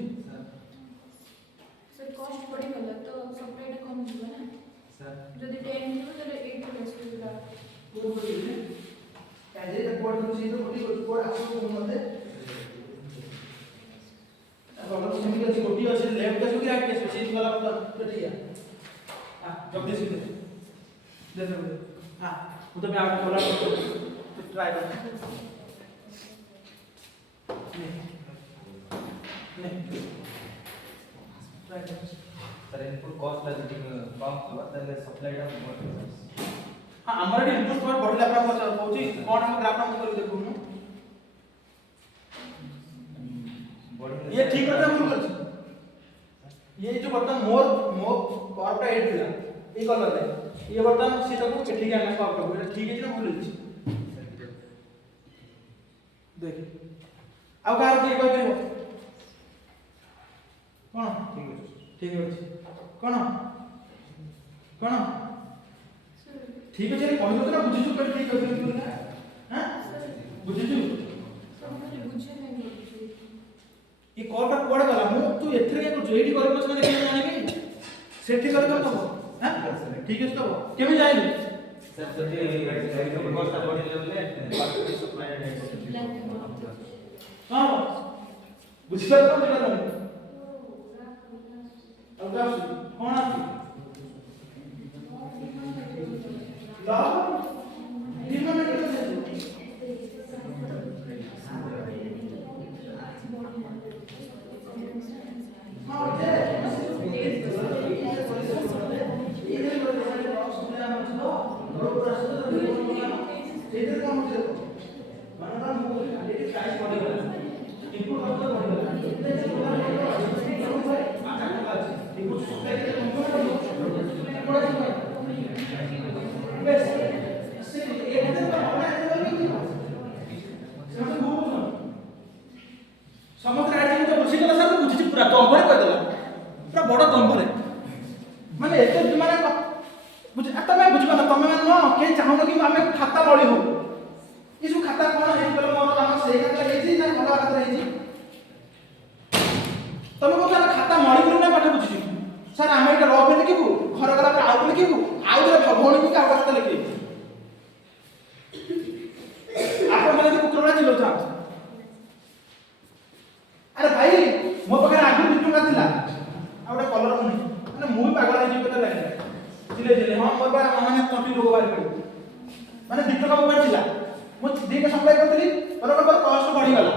सर कॉस्ट बढ़ी गला तो सप्लाई टा कम होगा ना सर जदी 10 हो तो 8 को लेस होगा को बोलिए काजे तक पढ़ दो से तो गोटी कोड आपको मते अब सेमी का गोटी আছে लेफ्ट का सुकी राइट का सीधी वाला तो ठीक है हां जब दे सीधे दे दे हां वो तो मैं आपको बोला तो ट्राई कर नहीं ट्राई कर सर इनपुट कॉस्ट ला कम होगा तले सप्लाई टा मोर हां हमर इनपुट कॉस्ट बढ़ला प्रकार होची कोन हम ग्राफ में कर देखू ये ठीक करता भूल कर ये जो बर्तन मोर मोर पावर का 8 दिला ये कलर है ये बर्तन सीधा को ठीक है मैं पावर का ठीक है ना भूल छी देख अब कार के कोई करियो कोन ठीक है कोन कोन ठीक है जे कहलो तो ना बुझी छु ठीक है हां बुझी छु सब मुझे बुझे नहीं बुझे ये कॉल पर कोड गला मु तू एथरे के कुछ एडी कर मस देखि जाने सेठी कर तो हां ठीक है तो केमे जाइली सर जति इनपुट कॉस्ट ला बढ़ी लेले बाकी सप्लाई टा हां बुझी पार तो नहीं अब का कौन आसी ला दिन में कैसे समग्र आइटम तो बुझी गला सब बुझी पूरा दंभरे कह देला पूरा बड़ दंभरे माने एते माने बुझ आता मैं बुझबा ना तमे माने न के चाहनो कि हमें खाता बळी हो ई जो खाता कोन हे बोले मोर हम सेही खाता हेजी ना भला खाता हेजी तमे को खाता मळी गुरी ना पाठ बुझी सर हम एटा रॉ पे लिखिबु घर गला पर आउ लिखिबु आउ रे भगवान की का खाता लिखि आप माने कुकरवा चिलो था अरे भाई मो पकड़ आगु दिटुका थिला आ ओटा कलर कोनी माने मु पागल हे जीव कते लागे दिले दिले हां मोर बा माने तंटी रोग बारी पड़ी माने दिटुका ऊपर थिला मु दीके सप्लाई करतली बराबर पर कॉस्ट बढ़ी गला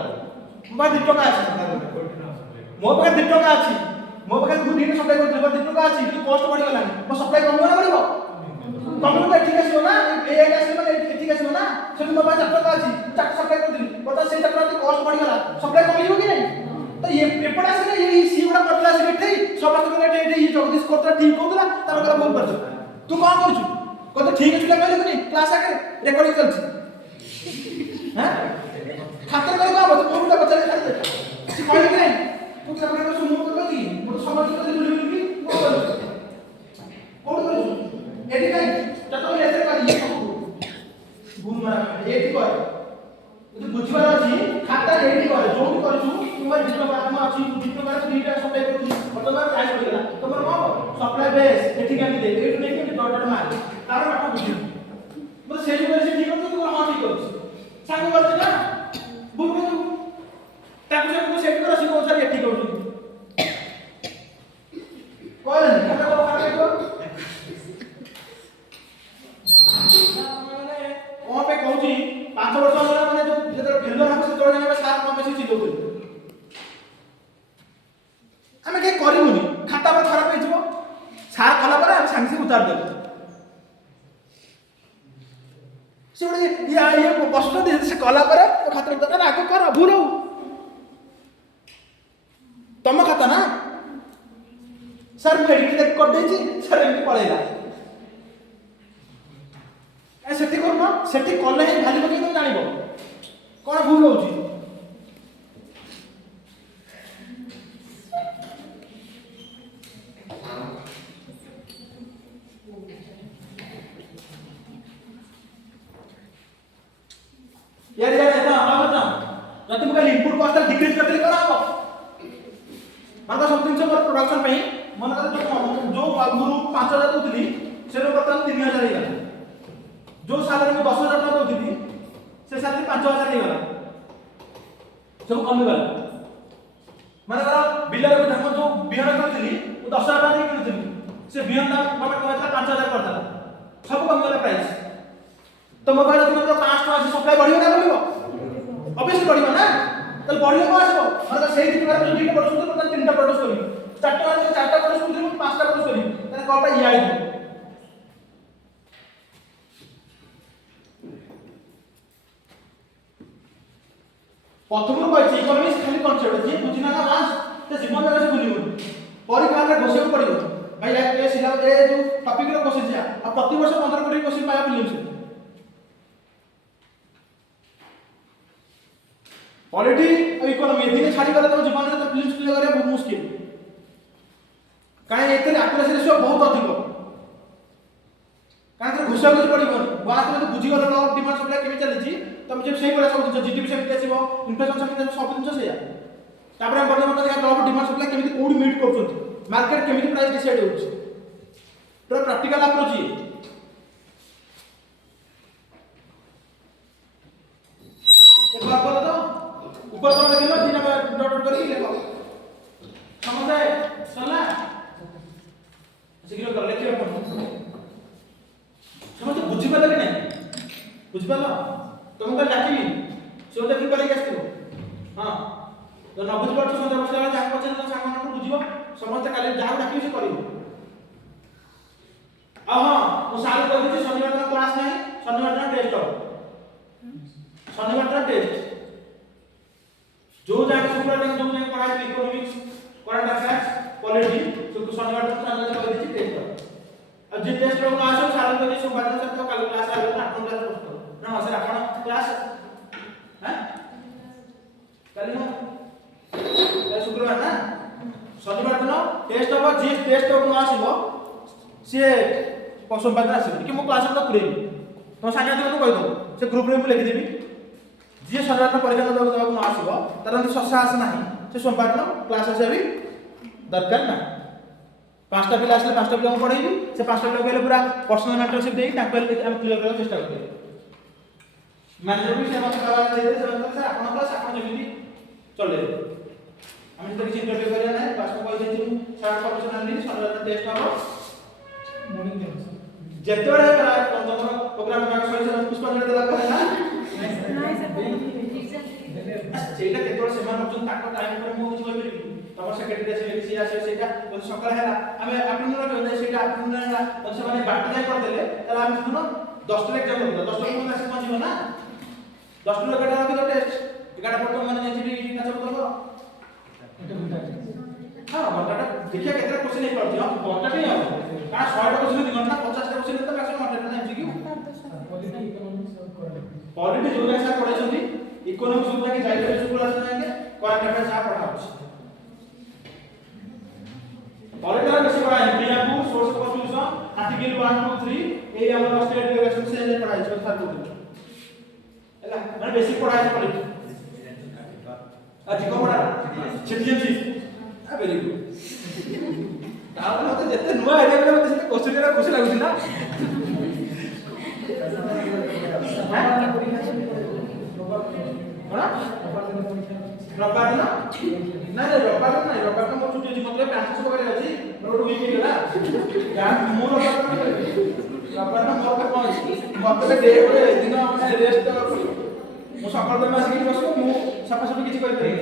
मो दिटुका अछि मो पकड़ दिटुका अछि मो पकड़ दु दीके सप्लाई करतली दिटुका अछि कि कॉस्ट बढ़ी गला मो सप्लाई कम ना पड़िबो तमे तो ठीक आसीबो ना ए एक आसीबो ना ठीक आसीबो ना से मो बा चक्कर अछि चक्कर सप्लाई करतली पता से चक्कर कॉस्ट बढ़ी गला सप्लाई कम लिबो कि नहीं तो ये पेपर आसे ये सी गुडा पटला से बैठे समस्त को ये जगदीश कोत्रा ठीक होतला तार कला बोल परछ तू कोन करछु को ठीक है कहले कि नहीं क्लास आके रिकॉर्डिंग चलछि हैं खातर करे का बस कोन का बच्चा खाते सी कहले कि नहीं तू क्या करे तो मुंह कर कि मो तो समझ के लिखि लिखि कोन करछु एडी नहीं तो ऐसे कर ये भूल मारा एडी कर तो बुझवार अछि खाता एडी कर जो भी कर भाई डिप्लोमा हम अछि डिप्लोमा रे दीटा सप्लाई करू वर्तमान टाइम हो गेला तमर को सप्लाई बेस एठी का दे एठी नै कि डॉट डॉट मार तार बाटा बुझी मतलब सेही करे से ठीक करतो हां ठीक करछ सांग करछ ना बुझ बुझ ताको से सेट कर से को सारी एठी करू कोई नहीं खाता को खाता को माने ओ पे कहूची 5 वर्ष होला माने जो जेतर फेलर हम से तोड़ जाने सात कम बेसी चिल्लो हमें के करिवनी खाता पर खराब हो जिवो सार कला पर हम संग से उतार देबो से बड़े ये प्रश्न दे से कला पर तो खाता उतार आगे कर भूल तम खाता ना सर मेडिकल कर देछि सर एमती पळेला ए सेठी करना सेठी कले ही भाली बके तो जानिबो कोन भूल होउची यार ऐसा आवाज ना जति मुका इनपुट कॉस्ट डिक्रीज करले करा हो मानका समथिंग से मोर प्रोडक्शन पई मन कर जो गुरु 5000 दोथली से बर्तमान 3000 हे गला जो साल में 10000 टका दोथली से साल में 5000 हे गला सब कम गला माने कर बिलर को धर्म जो बिहन करथली वो 10000 टका किनथली से बिहन ना मत कहता 5000 करता सब कम गला प्राइस तो मोबाइल तुमको 5 टका से सप्लाई बढ़ियो ना बढ़ियो ऑब्वियसली बढ़ियो ना तो बढ़ियो को आसो माने सेही दिन जो दिन प्रोड्यूस करतो तो तीनटा प्रोड्यूस करी 4 टका में 4टा प्रोड्यूस करी 5टा प्रोड्यूस करी ताने कोटा ई आई प्रथम कहछि इकोनॉमिक्स खाली कॉन्सेप्ट जे बुझिना ना वांस ते जीवन जगह से बुझिबो परीक्षा रे घोषित पड़िबो भाई ए सिलेबस ए जो टॉपिक रो क्वेश्चन छै आ प्रति वर्ष 15 कोटी क्वेश्चन पाया फिल्म से पॉलिटी और इकोनॉमी दिन छाड़ी गले तो जीवन रे तो फिल्म क्लियर करिया बहुत मुश्किल काहे एते एक्यूरेसी रेशियो बहुत अधिक काहे तो घुसा घुस पड़िबो बात में तो बुझी गलो डिमांड सप्लाई केमे चली छी तुम जे सही बड़ा सब जीडीपी से आसीबो इन्फ्लेशन से सब दिन से या तापर हम बर्तमान देखा लॉ ऑफ डिमांड सप्लाई केमिति कोड मीट करछथि मार्केट केमिति प्राइस डिसाइड होछि तो प्रैक्टिकल अप्रोच ये एक बार बोलो तो ऊपर तो देखिलो तीन डॉट डॉट करके लिखो समझ आए चलना सिग्नल कर लिखियो अपन समझ बुझी पाले कि नहीं बुझी पालो तुमको डाकिबी से देखि पाले कि आस्तिबो हां तो न बुझी पाछो संदर्भ बसला जा पछे तो सांग मन बुझिबो समस्त काले जा डाकिबी से करिवो आ हां मो साल कर दिछि शनिवार दिन क्लास नहीं शनिवार दिन टेस्ट हो शनिवार दिन टेस्ट जो जाके शुक्रवार दिन जो जाके पढ़ाई इकोनॉमिक्स करंट अफेयर्स पॉलिटी तो शनिवार दिन साल कर दिछि टेस्ट अब जे टेस्ट रो आसो साल कर दिछि सोमवार दिन तो कल क्लास आलो ना अपन क्लास बसतो ना सर अपन क्लास हैं कल ना कल शुक्रवार ना शनिवार दिन टेस्ट हो जे टेस्ट रो आसीबो से सोमवार दिन आसीबो कि मो क्लास में तो पुरेबी तो सानिया को कहि दो से ग्रुप रे लिखि देबी जे साधारण परीक्षा देबा न आसीबो तार ससास नाही से सोमवार दिन क्लास आसे भी दरकार ना पांचटा पिला आसले पांचटा पिला पढाइबी से पांचटा पिला गेले पूरा पर्सनल मेंटरशिप देई ताको हम क्लियर करबा चेष्टा करबे मैनेजर भी से मत करा दे से आपण क्लास आपण जेमिति चले हम तो किसी इंटरव्यू करिया नै पास को कहि देछि सारा प्रोफेशनल ली साधारण टेस्ट हो मॉर्निंग टेस्ट जेतोरे तमरो प्रोग्राम का सही पुष्पांजलि देला पर ना नहीं सर सेटा केतोरे सेमान ऑप्शन ताको टाइम पर मो କିଛି କହିबे तमर सेक्रेटरी से सी आसे सेटा तो सकाळ हैला हमें आफ्टरनून रे सेटा आफ्टरनून हैला तो से माने बाटी जाय कर देले तला हम सुनो 10 टा एग्जाम होता 10 टा में आसे पहुंचो ना 10 टा एगाटा रखि दो टेस्ट एगाटा पर माने नै छी काचा बोल हां घंटा देखिए केतरा क्वेश्चन नहीं पड़ती हम घंटा नहीं हो का 100 टा क्वेश्चन नहीं घंटा 50 टा क्वेश्चन तो मैक्सिमम घंटा ना एमसीक्यू पॉलिटी इकोनॉमिक्स और करंट पॉलिटी जो जैसा पढ़ाई इकोनॉमिक्स जो कि जाइए स्कूल आसे जाएंगे करंट अफेयर्स आ पढ़ाओ पॉलिटी में बेसी पढ़ाई preamble source of constitution article 1 2 3 ए हमर स्टेट रेगुलेशन से पढ़ाई छ सर को हैला माने बेसिक पढ़ाई पॉलिटी अधिक पढ़ा citizenship very good तापर मते जते नुवा आइडिया बेले मते सेते क्वेश्चन करा खुशी लागुची ना कोना रबार ना ना रबार तो मोर छुट्टी अछि मतलब 500 करे अछि रोड वीक गेला गां मोर रबार ना मोर कोन अछि मते डे गोटे दिन माने रेस्ट मु सकाळ दे मास किछि बसो मु सफा सफी किछि करि देई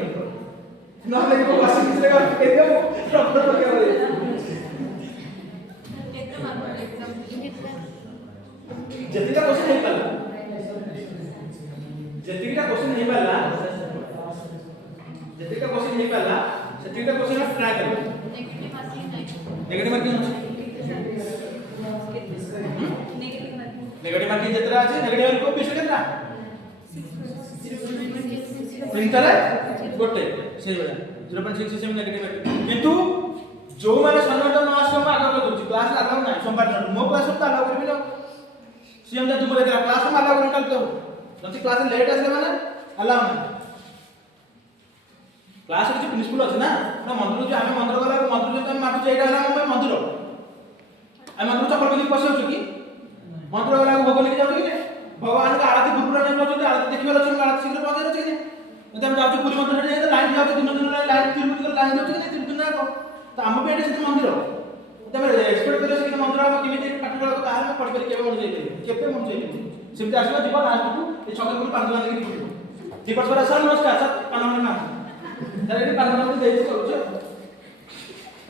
ना ले को बस किछि लगा के दे रबार तो के जतिका क्वेश्चन नहीं पाला जतिका क्वेश्चन नहीं पाला जतिका क्वेश्चन नहीं पाला जतिका क्वेश्चन ट्राई करो नेगेटिव मार्किंग नेगेटिव मार्किंग जतरा अछि नेगेटिव को पिछ केतना प्रिंटर गोटे से बेला 0.67 नेगेटिव मार्किंग किंतु जो माने सन्नट न आसो आगे कर दउची क्लास लागाउ ना सोमवार दिन मो क्लास तो अलाउ करबी न सीएम दा दुबरे तेरा क्लास में अलाउ कर तो जति क्लास लेट आसे माने अलाउ ना क्लास किछि प्रिंसिपल अछि ना ना मंत्र जे हम मंत्र गला मंत्र जे हम माटु एटा हला हम मंत्र आ मंत्र चपल बिली पसे होछ कि मंत्र गला भोग लेके जाउ कि भगवान का आरती गुरुपुरा ने पहुंचते आरती देखिबा लछ आरती शीघ्र पहुंचे रछ कि नहीं हम जाउ पुरी मंत्र जे लाइन जाउ दिन दिन लाइन तिरुपति कर लाइन जाउ कि नहीं तिरुपति ना को तो हम पे एटे मंदिर तबे एक्सपेक्ट करे कि मंदिर हम केमिति पाठकला को ताहार पढ कर केबे मन जाई केबे मन जाई सिमते आसला जीवन लास्ट को ए छकर को पांच बांध के दीपक सर सर नमस्कार सर पानन नाम सर एटी पानन नाम देई करू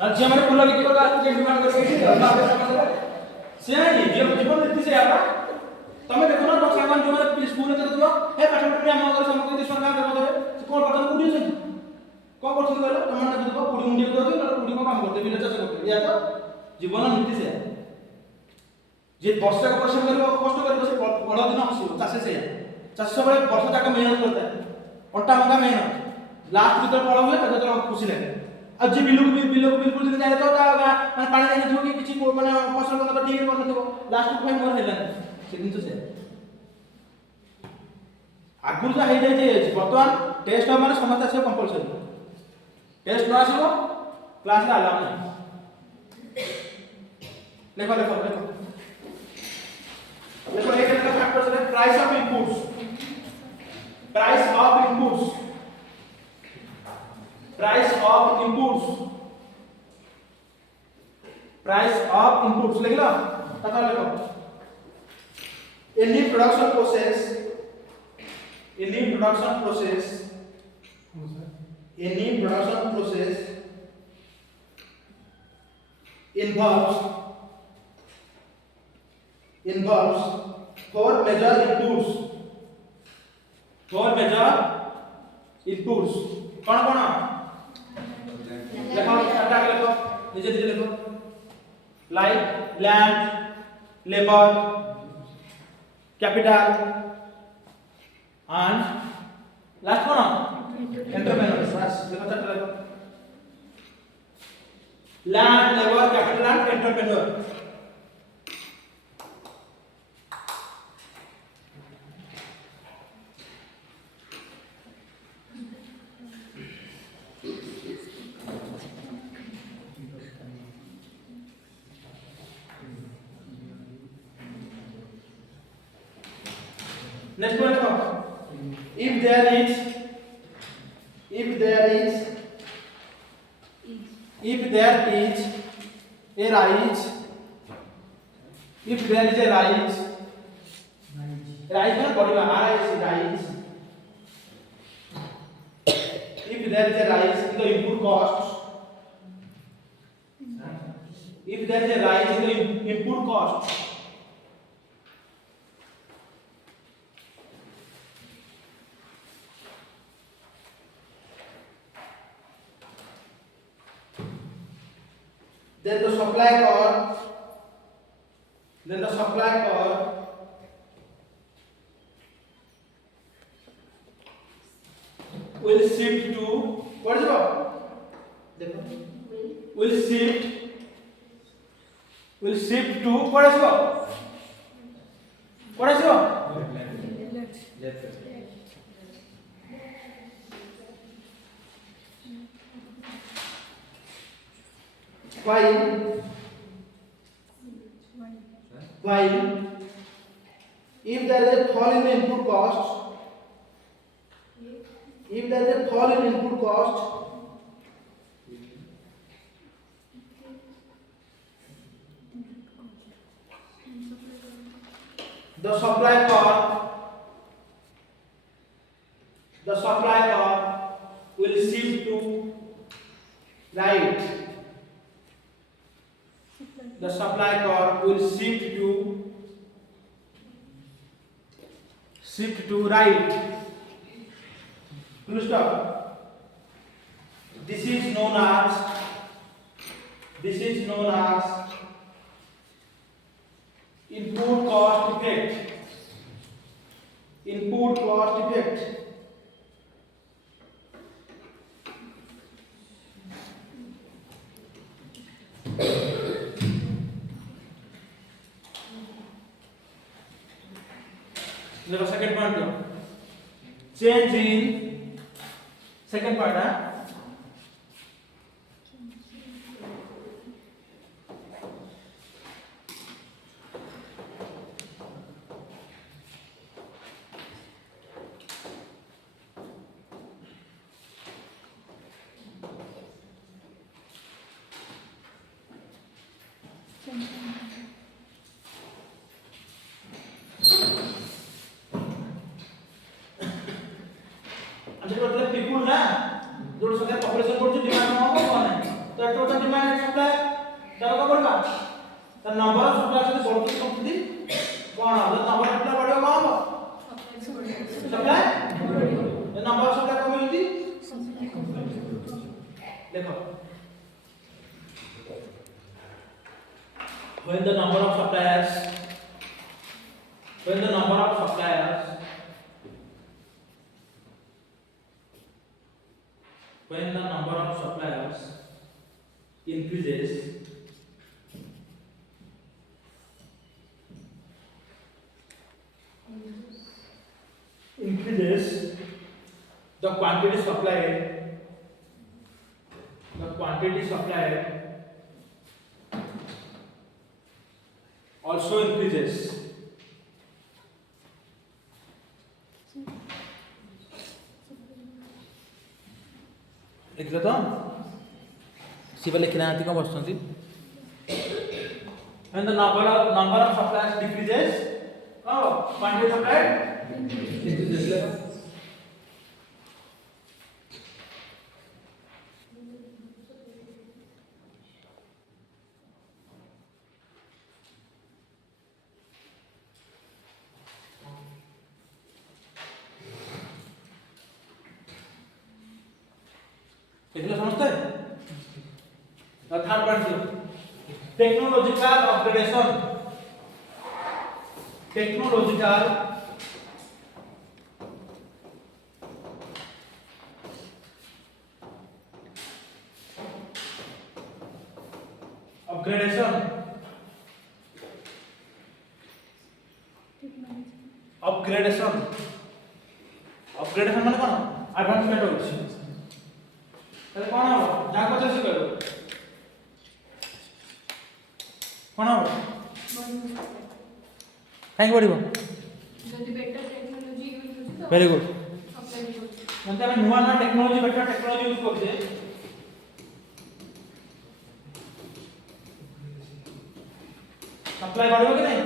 राज्य हमारे फुल बिक्री को के डिमांड करके से जीवन नीति से आपा तमे देखो ना तो सामान जो माने स्कूल में करथबो हे पाठ पढ़ी हम अगर समको सरकार देबो देबे कोन पठन कुडी छै कोन करथि कहलो तमन ना देखो कुडी मुंडी को दो कुडी को काम करते बिना चाष करते या तो जीवन नीति से जे वर्ष का परिश्रम करिवो कष्ट करिवो से बड़ दिन हसिबो चाष से चाष बळे वर्ष तक मेहनत करता है अट्टा मंगा मेहनत लास्ट भीतर फल हुए तब तो खुशी लगे अब जे बिल्कुल बिल्कुल दिन जाए तो माने पानी नहीं थो कि किछि माने फसल तो ठीक कर नथो लास्ट को मोर हेला से दिन तो से आगु जा हे जाय वर्तमान टेस्ट माने समस्त आसे कंपलसरी टेस्ट न आसीबो क्लास ला अलाउ नहीं देखो देखो देखो देखो एक का फैक्टर है price of inputs price of inputs price of inputs price of inputs लिख लो तथा लिखो any production process any production process involves four major inputs कौन कौन देखो अटैक लिखो नीचे नीचे लिखो light land labour capital and last कौन एंटरप्रेन्योर बस देखो चैप्टर लिखो land labour capital and entrepreneur Next one, if there is a rise, if there is a rise means body rise. If there is a rise in the input costs, then the supply cost will shift to what is it? देखो will shift to what is it? while if there is a fall in the input cost, if there is a fall in input cost, the supply curve will shift to right. The supply curve will shift to right. Full stop. This is known as input cost effect. Input cost effect. The second point, change in second part. मतलब people ना जो सगळ्या population कडची demand नव्हतो कोण आहे तर total demand supply दरका पडका तर number of supply से बढतो किती कोण आहे तर नंबर ऑफ सप्लाय बढियो कोण हो supply the number of supply कमी होती देखो when the number of suppliers increases, the quantity supplied also increases. लिखिल तो सिवा लिखना आती कौन बसती when the number of suppliers decreases quantity supplied increases. एगला समझते हैं third point technological upgradation upgradation माने कोन एडवांसमेंट होछि তাহলে কোন হবে যা কথা শিখো কোন হবে কাই পড়িব যদি বেটার টেকনোলজি ইউজ হচ্ছে তো ভেরি গুড সপ্লাই করছে মানে আমি নয়া নয়া টেকনোলজি বেটার টেকনোলজি ইউজ করছে सप्लाई बढ़िबो कि नहीं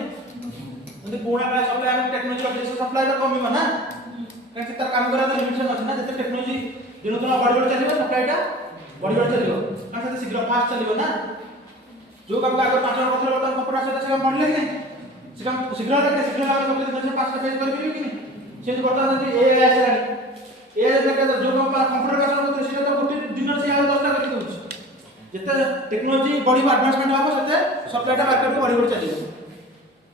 म्हणजे पुणा काय सप्लाई आणि टेक्नॉलॉजी ऑब्जेक्ट सप्लाई तर कमी ना कारण ते तर काम करायचं लिमिटेशन ଅଛି ना ते टेक्नॉलॉजी दिनो दिनो बढ़ बढ़ चलिबो सप्लाईटा बढ़ बढ़ चलिबो कारण ते शीघ्र फास्ट चलिबो ना जो काम का अगर 5 वर्ष पछले बता कंप्यूटर से से मॉडल नहीं से काम शीघ्र लगे शीघ्र लगे तो दिन से 5 पेज कर कि नहीं से बता दे एआई आसलानी एआई लेके जो काम कंप्यूटर का तो से तो गोटे दिन से आ 10 टा कर दउछ जेते टेक्नोलॉजी बड़ी एडवांसमेंट होबो सेते सप्लाईटा मार्केट को बढ़ बढ़ चलिबो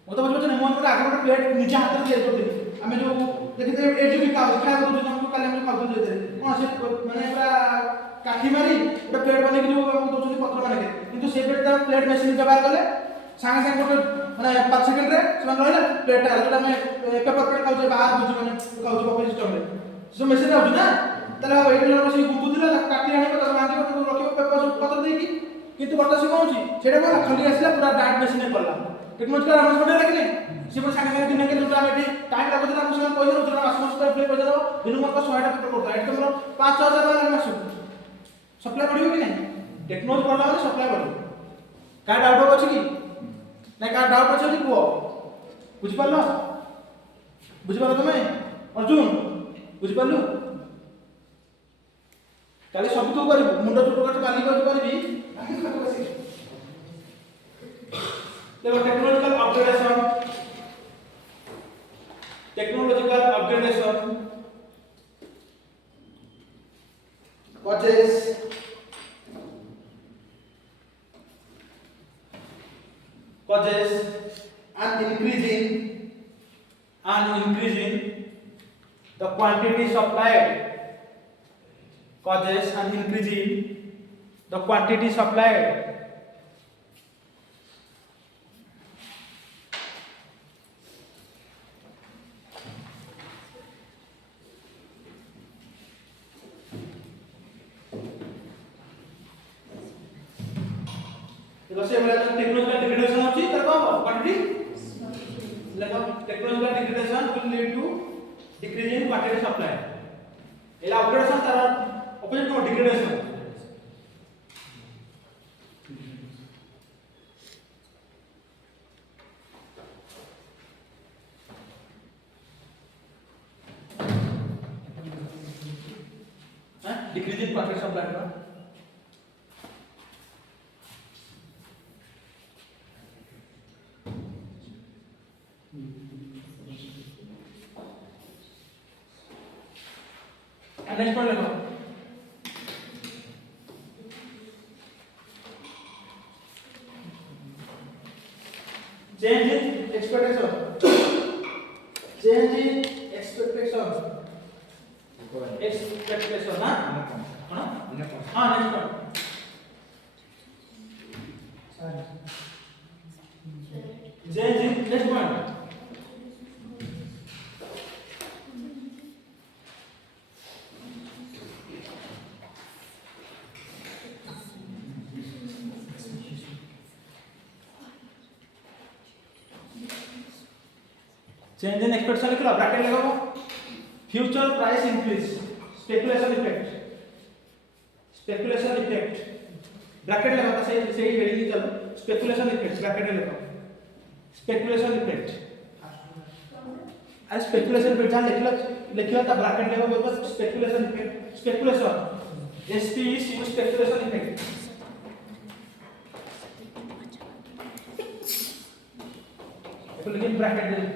वो तो बुझो ने मन को आगे गोटे प्लेट निजे हाथ में दे करते हमें जो देखते ए जो भी खाओ खाया को जो हम काले हम खाओ देते कोन से माने पूरा काठी मारी गोटे प्लेट बने कि जो दोछी पत्र माने किंतु से प्लेट मशीन व्यवहार करले सांगे सांगे गोटे माने 5 सेकंड रे से रहले प्लेट जोटा में पेपर प्लेट खाउ बाहर बुझी माने खाउ बफे सिस्टम रे से मशीन रहउ ना तले एटी लोग से गुंतु दिला काठी आने को बांधी को रखियो पेपर पत्र दे कि କିନ୍ତୁ ବର୍ତ୍ତମାନ ସେ କଣ ହଉଛି ସେଇଟା କଣ ଖାଲି ଆସିଲା ପୁରା ଡାଇରେକ୍ଟ ମେସିନରେ ପଡିଲା ଟେକ୍ନୋଲୋଜିକାଲ ଆଡଭାନ୍ସମେଣ୍ଟ ହେଲା କି ନାହିଁ ସେ ପୁରା ସାଙ୍ଗେ ସାଙ୍ଗେ ଦିନକେ ଯୋଉଟା ଆମେ ଏଠି ଟାଇମ୍ ଲାଗୁଥିଲା ଆମେ ସେମାନେ ପଇସା ଦଉଥିଲା ମାସ ମାସ ପରେ ପଇସା ଦବ ଦିନକୁ ମାତ୍ର 100ଟା ପେପର କରୁଥିଲା ଏଠି ତମର 5000 ଟଙ୍କା ଲାଗେ ମାସକୁ ସପ୍ଲାଏ ବଢିବ କି ନାହିଁ ଟେକ୍ନୋଲୋଜି ବଢିଲା ମାନେ ସପ୍ଲାଏ ବଢିବ କାହା ଡାଉଟ୍ ଅଛି କି ନାଇଁ କାହା ଡାଉଟ୍ ଅଛି ଯଦି କୁହ ବୁଝିପାରିଲ ତମେ ଅର୍ଜୁନ ବୁଝିପାରିଲୁ କାଲି ସବୁ ତୁ କରିବୁ ମୁଣ୍ଡ ଚୁଟ କାଲି କରିବି देखो technological upgradation causes an increase in the quantity supplied causes an increase in the quantity supplied technological degradation होची तर कौन क्वांटिटी लगा technological degradation will lead to decrease in quantity supply एला अपग्रेडेशन तार ऑपोजिट को degradation decrease in quantity supply का next point देखो change in expectation ना हां next point change in next point change in expectation लिखलो bracket लगाओ future price increase speculation effect bracket लगाओ सही हेडिंग चलो स्पेकुलेशन इफेक्ट ब्रैकेट लगाओ स्पेकुलेशन इफेक्ट अरे स्पेकुलेशन इफेक्ट जहां लिखला ता ब्रैकेट लगाओ speculation effect speculation SPE speculation effect तो लेकिन ब्रैकेट दे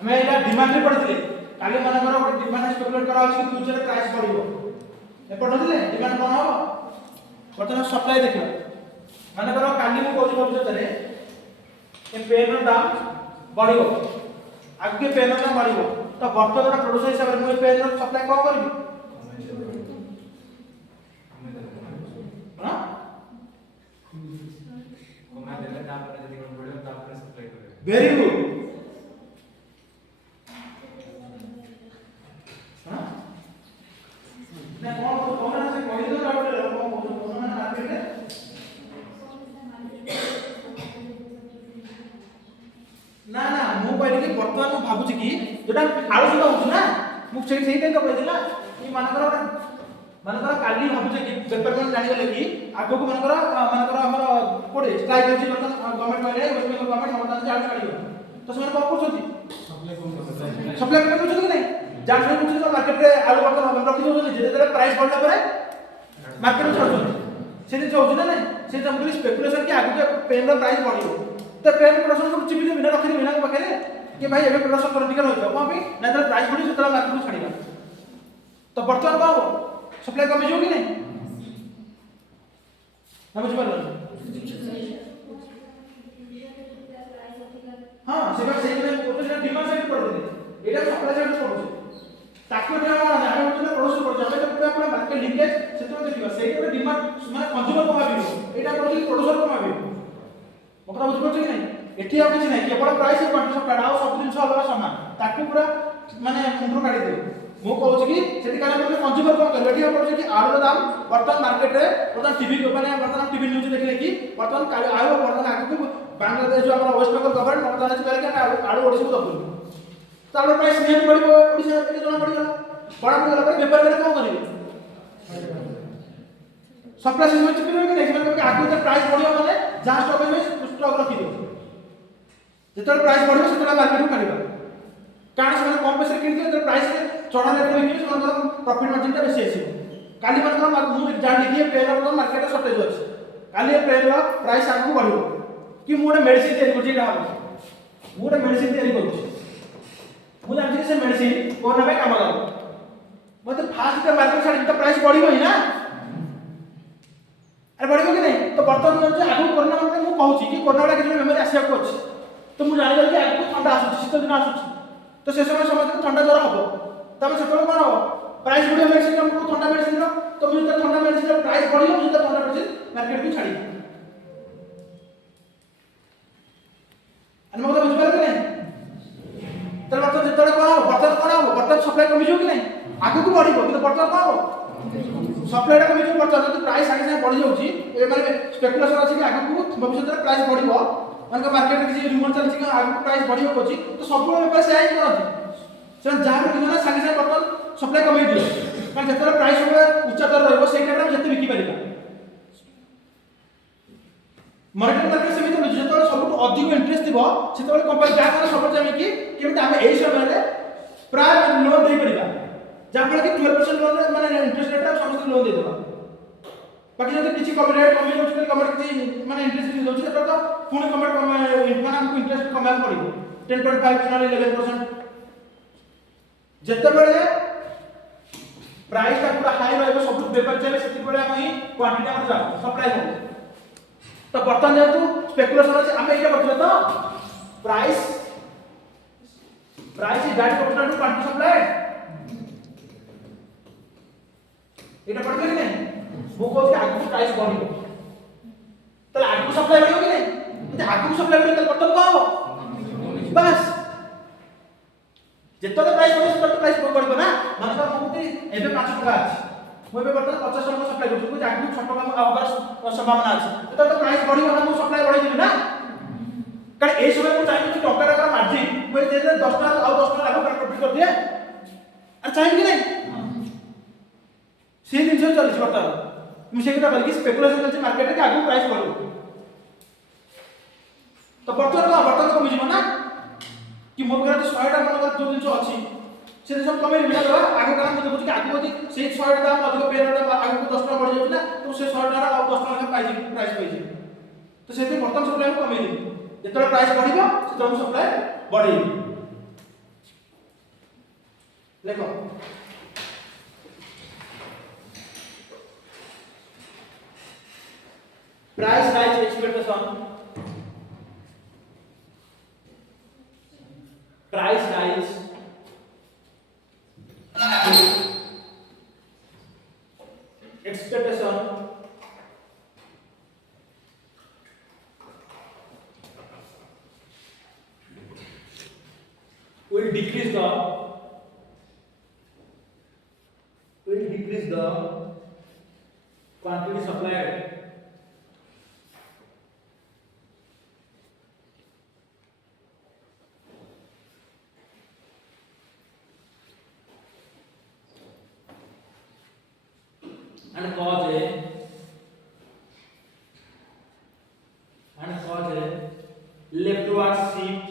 हमें एला डिमांड रे पड़थिले काली मानकर गोटे डिमांड स्पेकुलेट करा अछि कि फ्यूचर प्राइस बढ़िबो ए पढथिले डिमांड कोन हो वर्तमान सप्लाई देखियो मानकर काली मु कहू भविष्यत रे ए पेन रो दाम बढ़िबो आगे पेन रो दाम बढ़िबो तो वर्तमान प्रोड्यूसर हिसाब रे मु ए पेन रो सप्लाई को करबी हां कमा देले तापर जदी कोन बढ़ियो तापर सप्लाई करे वेरी गुड ना ना मु कहली कि वर्तमान मु भाबुची कि जोटा आलोचना होछ ना मु सेही टाइम तो कहदिला कि मानकर काली भाबुची कि पेपर कोन जानि गले कि आगो को मानकर हमर कोडे स्ट्राइक होछि वर्तमान गवर्नमेंट कहले वेस्ट बेंगल गवर्नमेंट ममता से आड़ छाडियो तो ସେମାନେ कौन करछथि सप्लाई करछथि कि नहीं जान से कुछ तो मार्केट रे आलू वर्तमान रखि दोछथि जेते प्राइस बढ़ला परे मार्केट में छाडछथि से दिन होछि ना नहीं से जम स्पेकुलेशन कि आगो पेन रो प्राइस बढ़ियो तो पेन प्रोडक्शन को चिपी देबी ना रखि देबी ना पाखरे कि भाई एबे प्रोडक्शन क्रिटिकल होइतो कोन भी ना तो प्राइस बढ़ी सेतला मार्केट को छाडीला तो वर्तमान का हो सप्लाई कमी जो कि नहीं ना बुझ पारलो हां से बात सही में ओतो डिमांड साइड पड़ दे एटा सप्लाई साइड पड़छ ताको जे हम जाने ओतो प्रोडक्शन पड़ जाबे तो पूरा पूरा मार्केट लिंकेज सेतो देखिबा सेही डिमांड माने कंज्यूमर को भाबिबो एटा पड़ प्रोड्यूसर को भाबिबो मोकरा बुझ पड़छ कि नहीं एठी आ किछ नहीं केवल प्राइस क्वांटिटी सप्लाई आ सब दिन सब अलग समान ताको पूरा माने मुंडरो काढी दे मु कहूँ कि सेठी काना पड़े कंज्यूमर कोन कर एठी पड़े कि आलू दाम वर्तमान मार्केट रे वर्तमान टीवी माने वर्तमान टीवी न्यूज देखले कि वर्तमान आलू वर्तमान आगु बांग्लादेश जो हमरा वेस्ट बेंगल गवर्नमेंट वर्तमान अछि कहले कि आलू ओडिसा को दबुल तार प्राइस नियत पड़िबो ओडिसा के जणा पड़िगला बड़ा पड़िगला पर व्यापार करे कोन करिवे सप्लाई सिस्टम चिपिरो कि नहीं मतलब आगु तो प्राइस बढ़ियो माने जहां स्टॉक में स्टॉक रखि दो जेतले प्राइस बढ़ियो सेतले मार्केट को काढिबा कारण से कम पैसा किन दियो प्राइस चढ़ा रेट में किन से प्रॉफिट मार्जिन ता बेसी आसी काली मन मु जान कि पेन रो मार्केट रे शॉर्टेज अछि काली पेन रो प्राइस आगु बढ़ियो कि मु मेडिसिन तैयारी करछि एटा मु मेडिसिन तैयारी करछि मु जान कि से मेडिसिन कोन में काम लाग मते फास्ट के मार्केट साइड तो प्राइस बढ़ियो ही ना अरे बढ़ियो कि नहीं तो वर्तमान जो आगु कोरोना मतलब मु कहूछि कि कोरोना वाला कि मेमोरी आसिया को अछि तो मु जानि गल कि आगु ठंडा आसुछि शीत दिन आसुछि तो से समय समझ ठंडा ज्वर हबो तबे सेतलो कोन हो प्राइस बढ़ियो मेडिसिन हमको ठंडा मेडिसिन रो तो मुझे तो ठंडा मेडिसिन रो प्राइस बढ़ियो मुझे तो ठंडा मेडिसिन मार्केट को छाड़ी अन मतलब बुझ पार कि नहीं तले मतलब जेतले कोन हो बर्तन सप्लाई कमी जो कि नहीं आगु को बढ़िबो कि बर्तन कोन हो सप्लाई टा कमी जो बर्तन तो प्राइस आगे से बढ़ी जाउची ए माने स्पेकुलेशन अछि कि आगु को भविष्य में प्राइस बढ़िबो माने मार्केट में किसी रिमोट चलछि कि आगु प्राइस बढ़ियो कोछि तो सब व्यापार से आई करथि से जहां भी किना संगे संगे बर्तन सप्लाई कमी दियो कारण जेतले प्राइस होबे उच्चतर रहबो सेइ टाइम जेते बिकी परिबा मार्केट सेमिति होछि जेतले सबटु अधिक इंटरेस्ट दिबो सेतले कंपनी जा कर सब चाहे कि केमिति हम एई समय रे प्राय लोन दे परिबा जाफल कि 12% लोन माने इंटरेस्ट रेट समस्त लोन दे देबा बाकी जब किसी कम रेट कमी होछि कम किसी माने इंटरेस्ट दे दोछि तो पुणी कम माने हमको इंटरेस्ट कमाय पड़िबो 10.5 नॉन 11% जते बेले प्राइस ता पूरा हाई रहबो सब व्यापार चले सेति बेले हम ही क्वांटिटी हम जा सप्लाई हो तो बर्तन जेतु स्पेकुलेशन अछि हम एटा करथिला तो price is that proportional to quantity supply एटा पड़ते कि नहीं वो कहू कि आगु प्राइस बढ़ियो तले आगु सप्लाई बढ़ियो कि नहीं यदि आगु सप्लाई बढ़ियो तले बर्तन को हो बस जेतले प्राइस बढ़ियो सेतले प्राइस बढ़िबो ना माने तो मुति एबे 5 टका अछि मु एबे बर्तन 50 टका सप्लाई करछु कि आगु 6 टका आबार संभावना अछि तो प्राइस बढ़ियो ना मु सप्लाई बढ़ाई देबी ना कारण ए समय मु चाहिए कि टका टका मार्जिन मु दे 10 टका और 10 टका लाभ प्रॉफिट कर दिए अरे चाहिए कि नहीं से दिन से चलछि बर्तन मुझे केटा बल्कि स्पेकुलेशन चलछि मार्केट रे आगु प्राइस बढ़ो तो बर्तन को बुझिबो ना कि मो घर तो 100 टा मन जो दिन अछि से सब कमे मिला दवा आगु काम देखो कि आगु होती से 100 टा दाम अधिक पेन टा आगु को 10 टा बढ़ जाउछ ना तो से 100 टा और 10 टा पाइ जे प्राइस पाइ जे तो सेते बर्तन सप्लाई को कमे दे जेतले प्राइस बढ़िबो सेतले सप्लाई बढ़ी देखो price rise expectation price rise expectation will decrease the quantity supplied and cause a leftward shift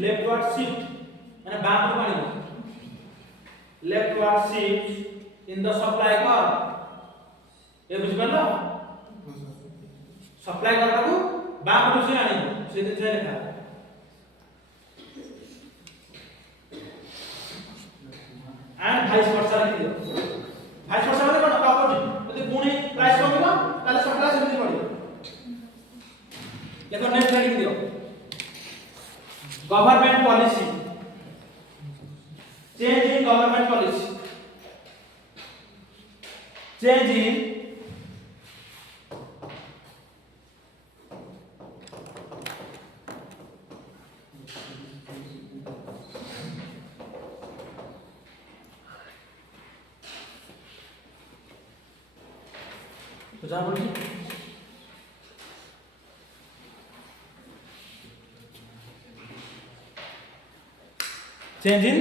leftward shift माने बाम को पानी leftward shift in the supply curve ए बुझ पालो सप्लाई कर्व को बाम को से आनी से दिन से लिखा एंड वाइस वर्सा लिख दियो वाइस वर्सा माने कोन अपोजिट यदि पुणी प्राइस कमिबो ताले सप्लाई सेमति पड़ियो देखो नेक्स्ट लिख दियो government policy change in government policy change in बुझा पड़ी चेंज इन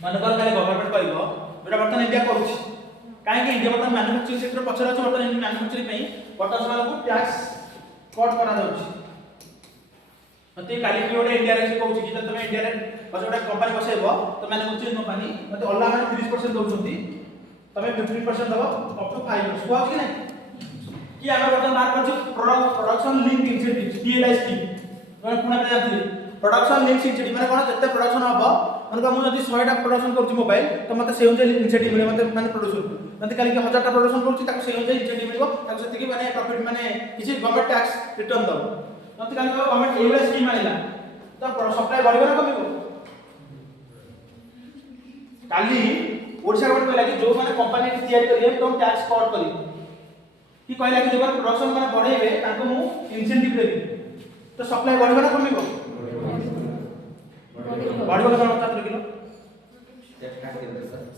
मनकर खाली गवर्नमेंट कहबो बेटा बर्तन इंडिया करूछि काहे कि इंडिया बर्तन मैन्युफैक्चरिंग सेक्टर पछर अछि बर्तन मैन्युफैक्चरिंग पई बर्तन समानको टैक्स कट करा जाउछि मते काली कि ओडे इंडिया रे कहउछि कि तमे इंडिया रे बसोडा कंपनी बसेबो तो मैन्युफैक्चरिंग कंपनी मते अल्लाह माने 30% दउछंती तमे 15% दबो अप टू 5 इयर्स कोआ कि नै कि आमे बर्तन मार करछि production link incentive PLI scheme तमे पुना पे जाथि प्रोडक्शन लिंक इंसेंटिव माने कोन जत्ते प्रोडक्शन हबो माने मु जदि 100 टा प्रोडक्शन करछि मोबाइल तो मते से अनुसार इंसेंटिव मिले मते माने प्रोड्यूसर मते काली कि 1000 टा प्रोडक्शन करछि ताको से अनुसार इंसेंटिव मिलबो ताको सेति कि माने प्रॉफिट माने किछि गवर्नमेंट टैक्स रिटर्न दबो मते काली गवर्नमेंट एवला स्कीम आइला तो सप्लाई बढ़िबो ना कमिबो काली ओडिसा गवर्नमेंट कहला कि जो माने कंपनी तयारी करिए तो टैक्स कट करी कि कहला कि जो प्रोडक्शन माने बढ़ेबे ताको मु इंसेंटिव देबी तो सप्लाई बढ़िबो ना कमिबो बढ़िबो केतना 70 किलो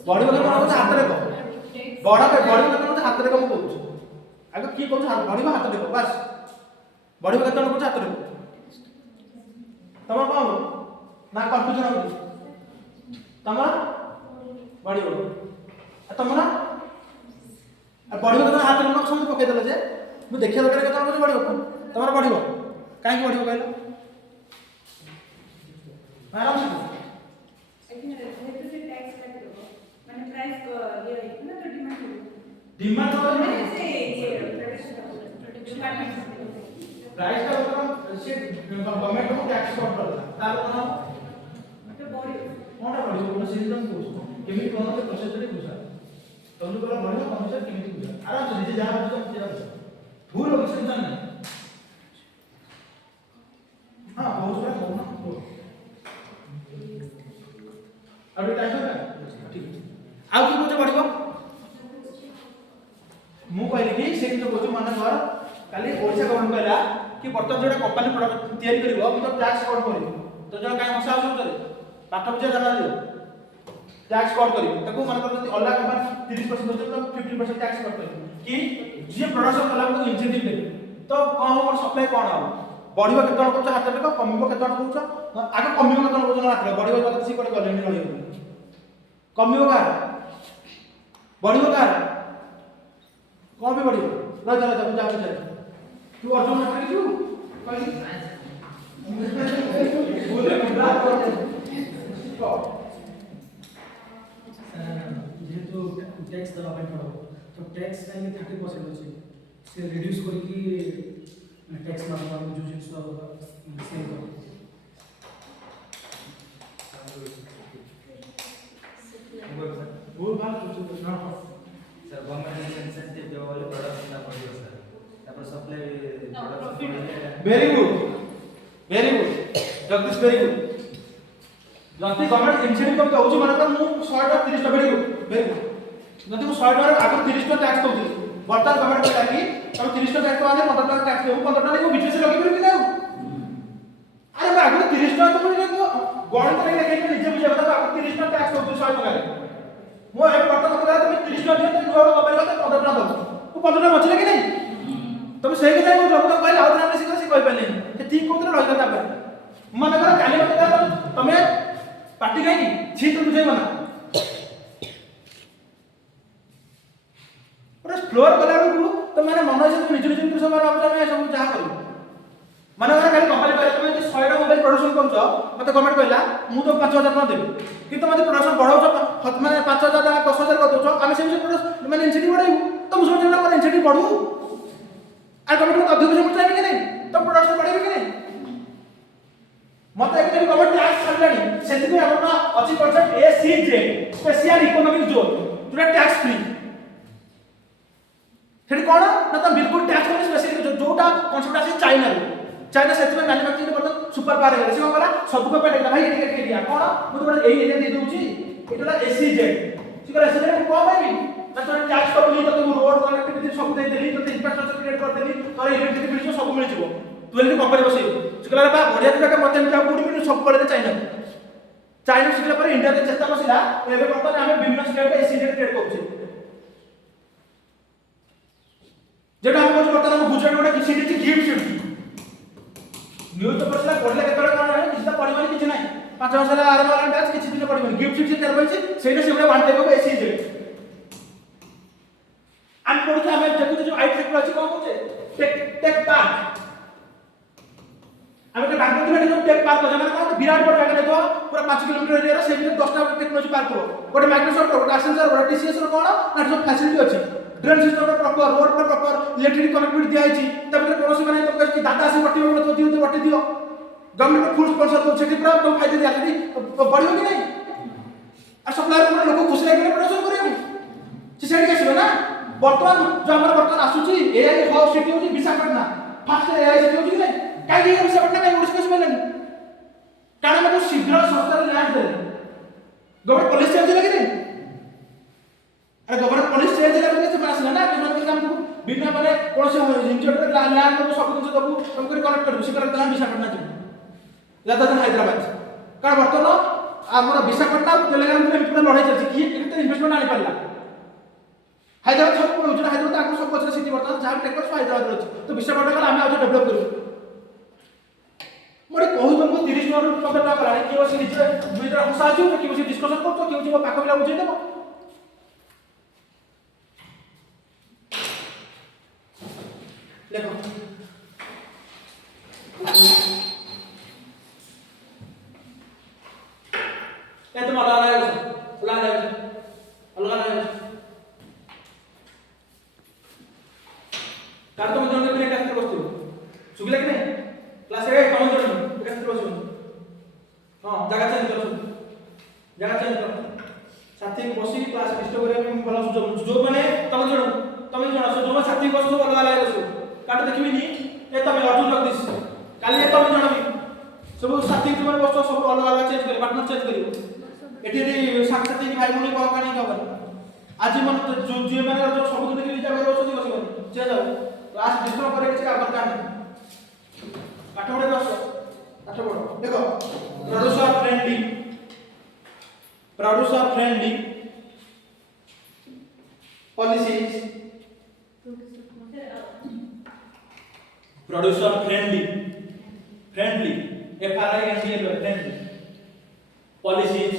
बढ़िबो केतना हाथ रे को बड़ा पे बढ़िबो केतना हाथ रे को मु कहू आगे की कहू बढ़िबो हाथ रे को बस बढ़िबो केतना कहू हाथ रे को तमर कोन ना कंफ्यूजन हो तमर बढ़िबो तमरा बढ़िबो केतना हाथ रे को समझ पके देले जे मु देखिया दरकार केतना कहू बढ़िबो तमर बढ़िबो काहे की बढ़िबो कहलो आराम से लेकिन हेतु से टैक्स काट दो माने प्राइस को ये है ना तो डिमांड तो नहीं से ये डिपार्टमेंट प्राइस का मतलब से गवर्नमेंट को टैक्स कट करला तार कोन तो बॉडी कोनटा बढियो कोन सिस्टम को केमिति कोन से प्रोसेस रे बुझा तनु को बढियो कोन से केमिति बुझा आराम से जे जा बुझा तेरा भूल हो किसी नहीं हां बहुत बड़ा हो ना अभी टाइम है ठीक आ कि बुझे बढियो मु कहली कि से जो बुझ माने घर काली ओडिसा गवर्नमेंट कहला कि बर्तन जोडा कंपनी प्रोडक्ट तयारी करिवो तो टैक्स कट करिवो तो जण काई हसा हसा करे पाठ बुझे जाना दियो टैक्स कट करिवो ताको माने जति अल्लाह कंपनी 30% दे तो 15% टैक्स कट करिवो कि जे प्रोडक्शन कला को इंसेंटिव दे तो कोन हमर सप्लाई कोन हो बढ़िबो केतना कहू हाथ रे को कमिबो केतना कहू आगे कमिबो केतना कहू हाथ रे बढ़िबो तो सी कोड गले नि रहिबो कमिबो का बढ़िबो का कौन भी बढ़िबो ल चल जा जा तू अर्जुन मत लिखू कहली बोले बुला कर जेहेतु टैक्स दबा ପାଇଁ ପଡो तो टैक्स काहे 30% अछि से रिड्यूस करी कि टैक्स मारबा जो जिंस सेम कर बोल बात कुछ ना सर गवर्नमेंट इंसेंटिव जो वाले प्रोडक्ट ना पड़ियो सर तापर supply production very good Jagdish very good जति गवर्नमेंट इंसेंटिव कम कहउछि माने त मु 100 टा 30 टा वेरी गुड जति मु 100 टा आगु 30 टा टैक्स कहउछि वर्तमान गवर्नमेंट कहला कि तम 30 टा टैक्स माने 15 टा टैक्स देबो 15 टा को बिजनेस लगे परबि ना अरे मैं आगु 30 टा तो मुझे गणित रे लेके निजे बुझे बता आगु 30 टा टैक्स कहउछि 100 टका रे मो ए वर्तमान कहला तुम 30 टा दियो तो घर मोबाइल का 15 टा दो वो 15 टा बचले कि नहीं तुम सही के जाय जब तक कहला आउत हमने से कहि पाले कि ठीक कोतरे रहि गता पर मन कर काली मत तमे पार्टी गई छी तो बुझे बना पूरा फ्लोर कला को तो माने मन से निज निज को समय आप में सब जा करू माने खाली कंपनी कहला तुम 100 टा मोबाइल प्रोडक्शन करछ मते गवर्नमेंट कहला मु तो 5000 टका देबी किंतु मते प्रोडक्शन बढ़ाउछ माने 5000 टका 10000 कर दोछ आमे सेम प्रोडक्शन माने इंसेंटिव बढ़ाइबू तो मुझे ना माने इंसेंटिव बढ़ू आ गवर्नमेंट को अधिक पैसा मिलता कि नहीं तो प्रोडक्शन बढ़ेबी कि नहीं मते एक गवर्नमेंट टैक्स छाड़लानी सेति में हमरा अछि concept ACJ special economic zone जोटा टैक्स फ्री सेठी कोन ना तो बिल्कुल टैक्स फ्री स्पेशल जोटा कॉन्सेप्ट आसी चाइना चाइना सेति में मैन्युफैक्चरिंग बर्तन सुपर पावर है से कोला सब को पे भाई एटी दिया कोन मु तो एई एरिया दे दूची एटा एसीजे सिकला एसीजे को भाई ना तो टैक्स करली तो तू रोड कनेक्टिविटी सब दे देली तो इंफ्रास्ट्रक्चर क्रिएट कर देली तो इलेक्ट्रिसिटी बिल सब मिल जिवो तू एली कंपनी बसई सिकला बा बढ़िया तू का मते मिटा गुडी मिल सब पड़े चाइना चाइना शिखला पर इंडिया रे चेष्टा बसिला एबे वर्तमान आमे विभिन्न स्टेट एसी ट्रेड करछे जेटा हम कोन वर्तमान हम गुजरात गोटे किसी गिफ्ट सिटी न्यूज पेपर से पढ़ले केतरे कोन है किछ पढ़िबनी किछ नै 5 मास ला आरंभ वाला बैच किछ दिन पढ़िबनी गिफ्ट सिटी कर बइछि सेटा से वन टाइप ऑफ एसी हम पढ़ुछे हमें देखु जो आई ट्रिक अछि कोन होचे टेक पार्क हमें बांग्लोर में जो टेक पार्क हो माने कोन विराट बड़ जगह देखो पूरा 5 किलोमीटर एरिया से 10टा टेक्नोलॉजी पार्क हो गोटे माइक्रोसॉफ्ट गोटे एसेंसर गोटे टीसीएस रो कोन ना जो फैसिलिटी अछि ड्रेन सिस्टम प्रॉपर रोड पर प्रॉपर इलेक्ट्रिक कनेक्टिविटी दिया अछि तब कोनोसी माने तुम कहै डाटा से बट्टी में तो दियो बट्टी दियो गवर्नमेंट फुल स्पॉन्सर तो सेठी पूरा तो फायदा दिया कि बढ़ियो कि नहीं आ सप्लायर को लोग खुश लागे प्रोडक्शन करियो से सेठी आसीबे ना वर्तमान जो हमर वर्तमान आसुची एआई हब सिटी होची विशाखापट्टनम फास्ट एआई सिटी होची कि नहीं काई ये विशाखापट्टनम काई ओडिशा से मिलनी कारण में तो शीघ्र सरकार लैंड दे गवर्नमेंट पॉलिसी चेंज लगे नहीं अरे गवर्नमेंट पॉलिसी चेंज लगे से मास ना कि मतलब काम बिना माने कोन से इंजोर लैंड को सब कुछ दबु हम कर कनेक्ट कर से कर विशाखापट्टनम जी ज्यादा दिन हैदराबाद कारण वर्तमान हमर विशाखापट्टनम तेलंगाना में पूरा लड़ाई चलची कि केते इन्वेस्टमेंट आनी पड़ला हैदराबाद सब योजना हैदराबाद आगु सब पछरे सिटी वर्तमान जहां टेक्टर हैदराबाद रहछि तो विशाखापट्टनम हम आज डेवलप करू मोरे कहू तुमको 30 टका कलानी कि बस निजे दुईटा हंसा छु कि बस डिस्कशन करतो कि बस पाखा पिला बुझे देबो देखो ए तुम अलग कार तुम जन के कैसे बसतो सुगिला कि नहीं क्लास रे कौन जन कैसे बसतो हां जगह चेंज कर साथी बसी क्लास डिस्टर्ब करे में भला जो माने तुम जन सो जो साथी बसतो अलग अलग बसतो काट देखिबी नी ए तुम अर्जुन रख दिस काली ए तुम जन भी सब साथी तुम बसतो सब अलग अलग चेंज करे पार्टनर चेंज करियो एठी साथी भाई भौणी कह कानी कहबन आज मन जो जे माने जो सब दिन के जगह बसतो बसबन चेंज हो क्लास डिस्टर्ब करे किछ का दरकार नहीं पाठ पढ़े बस पाठ पढ़ो देखो producer friendly policies producer friendly friendly policies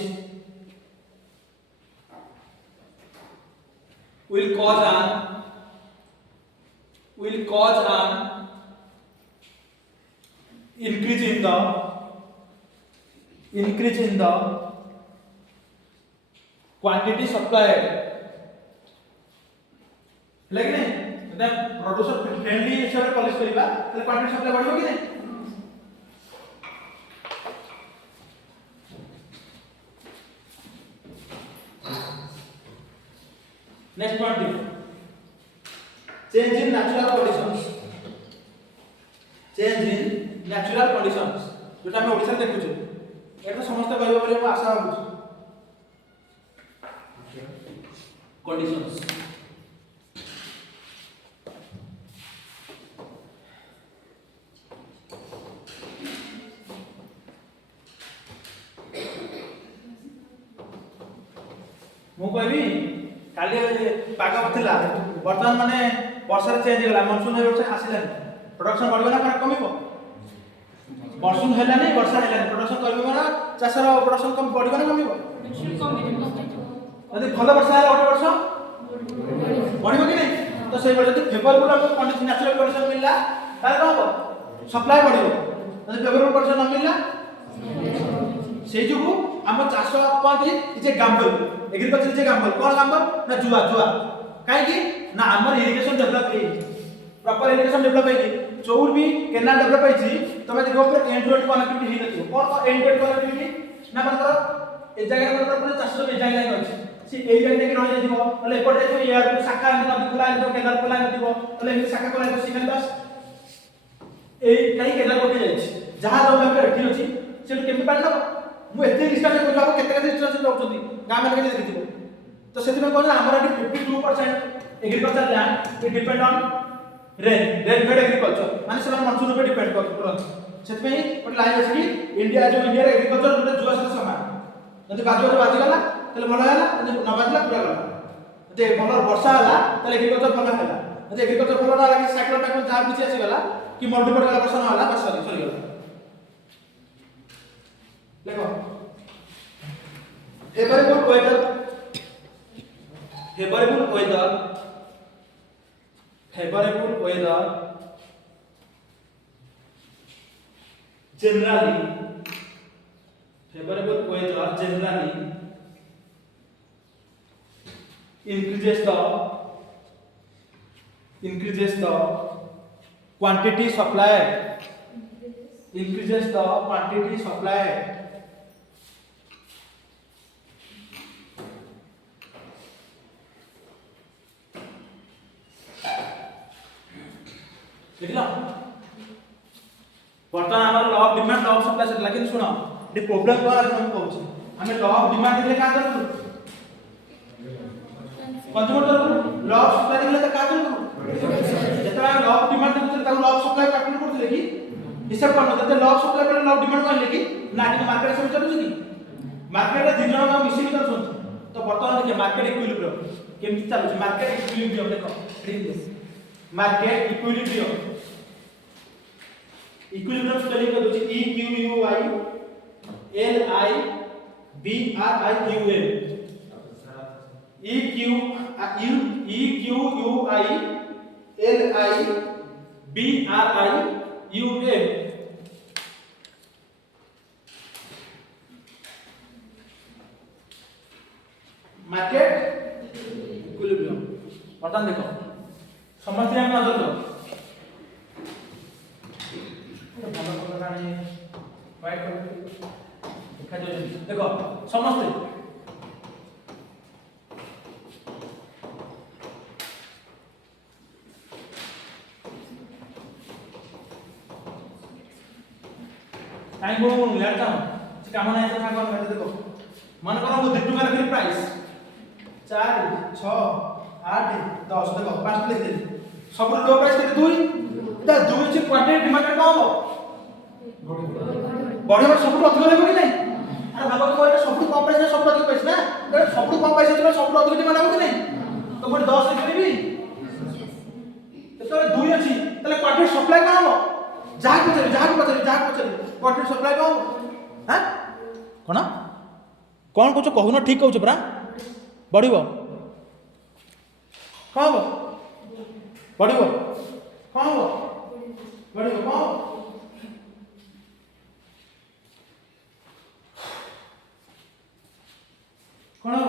will cause an increase in the quantity supplied लेकिन नहीं प्रोड्यूसर फ्रेंडली हिसाब पॉलिश करिबा तले क्वांटिटी सप्लाई बढ़िबो कि नहीं next point change in natural conditions जोटा हम ओडिसा देखुछु एटा समस्त कहबो बोले हम आशा होछु कंडीशंस मु कहबी काली पाग थिला वर्तमान माने वर्षा चेंज होला मानसून वर्षा आसिला प्रोडक्शन बढ़बो ना कमिबो मानसून हैला नहीं वर्षा हैला प्रोडक्शन कमिबो ना चासर प्रोडक्शन कम बढ़बो ना कमिबो यदि भलो वर्षा हैला ओटे वर्ष बढ़बो कि नहीं तो सही यदि फेवरेबल हमको कंडीशन नेचुरल कंडीशन मिलला तार को सप्लाई बढ़िबो यदि फेवरेबल कंडीशन न मिलला से जुगु हम चाष पाती जे गांबल एग्रीकल्चर जे गांबल कोन गांबल ना जुआ काहे कि ना हमर इरिगेशन डेवलप हे प्रॉपर इरिगेशन डेवलप हे चौर भी केनाल डेवलप हे तमे देखो पर एंड टू एंड कनेक्टिविटी हे नथियो कोन एंड टू एंड कनेक्टिविटी ना मतलब ए जगह पर पूरा चाष ए जगह अछि से ए जगह के रहि जइबो तले एपटे जे यार शाखा नदी खुला तो केनाल खुला नथिबो तले ए शाखा खुला तो सिमेंट बस ए काई केनाल कोटे जाइछि जहां जो हम एठी अछि से केमि पानी नबो मु एते डिस्टेंस को जाबो केते डिस्टेंस रहउछथि गाम में के देखिथिबो तो सेति में कहला हमर 52% agriculture land is depend on rain fade agriculture माने से मानसून पे डिपेंड करत सेति में बट लाइन अछि कि इंडिया जो इंडिया एग्रीकल्चर गोटे जुआ से समान ଯଦି ବାଜିବ ବାଜିଗଲା ତାହେଲେ ଭଲ ହେଲା, ଯଦି ନ ବାଜିଲା ପୁରା ଗଲା। ଯଦି ଭଲ ବର୍ଷା ହେଲା ତାହେଲେ ଏଗ୍ରିକଲଚର ଭଲ ହେଲା, ଯଦି ଏଗ୍ରିକଲଚର ଭଲ ନ ହେଲା କି ସାଇକ୍ଲୋନ ଟାଇପ ଯାହା କିଛି ଆସିଗଲା କି ମରୁଡ଼ି ପଡ଼ିଗଲା ବର୍ଷା ନ ହେଲା ବାସ୍ ସରିଗଲା। ଦେଖ favorable weather generally increases the quantity supplied, देखला बर्तमान हमारा law of demand law of supply से, लेकिन सुनो ये प्रॉब्लम कौन है हम कहू छी हमें लॉ ऑफ डिमांड देखले का करू कंज्यूमर करू, लॉ ऑफ सप्लाई देखले तो का करू जेतरा लॉ ऑफ डिमांड देखले ता लॉ ऑफ सप्लाई कैलकुलेट करथिले कि हिसाब करनो जते लॉ ऑफ सप्लाई पर लॉ ऑफ डिमांड कहले कि ना कि मार्केट से चलु कि मार्केट रे दिन जण मिसिंग करछन। तो बर्तमान देखिए मार्केट इक्विलिब्रियम केमति चालू छी, मार्केट इक्विलिब्रियम देखो मार्केट इक्विलिब्रियम स्पेलिंग कर दोची E Q U I L I B R I Q M E Q U I L I B R I U M market equilibrium. Button देखो समझते हैं नजर दो देखो समझते टाइम को लेता हूं काम नहीं है सांग में देखो मन करो वो 2 टका रखी प्राइस 4 6 8 10 देखो 5 लिख दे सब लो प्राइस के 2 ता 2 से क्वांटिटी डिमांड कम हो बड़े बड़े सब अधिक रहबो कि नहीं। अरे बाबा को एटा सब कम प्राइस सब अधिक प्राइस ना सब कम प्राइस तो सब अधिक डिमांड हो कि नहीं। तो कोई 10 लिख देबी तो 2 अछि तले क्वांटिटी सप्लाई कम हो जहां पचरी क्वांटिटी सप्लाई कम हो हां कोन कुछ कहू ना ठीक कहू परा बढ़िबो कम हो बढ़िबो कम हो बढ़िबो कम कौन हो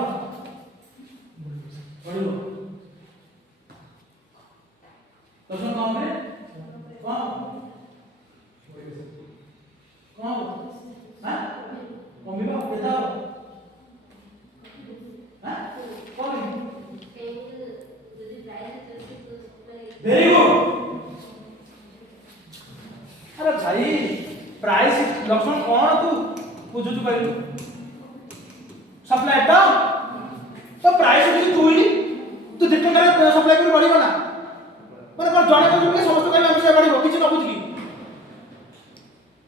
बढ़िबो तो सुन कम रे कम हां कमिबो केता हां कम वेरी गुड। अरे भाई प्राइस लक्षण कौन तू बुझु तू कहलु सप्लाई तो प्राइस भी तू ही तू 2 टका सप्लाई कर बढ़िबो ना माने कोन जणे को समस्त कहले हम से बढ़िबो किछ न बुझ की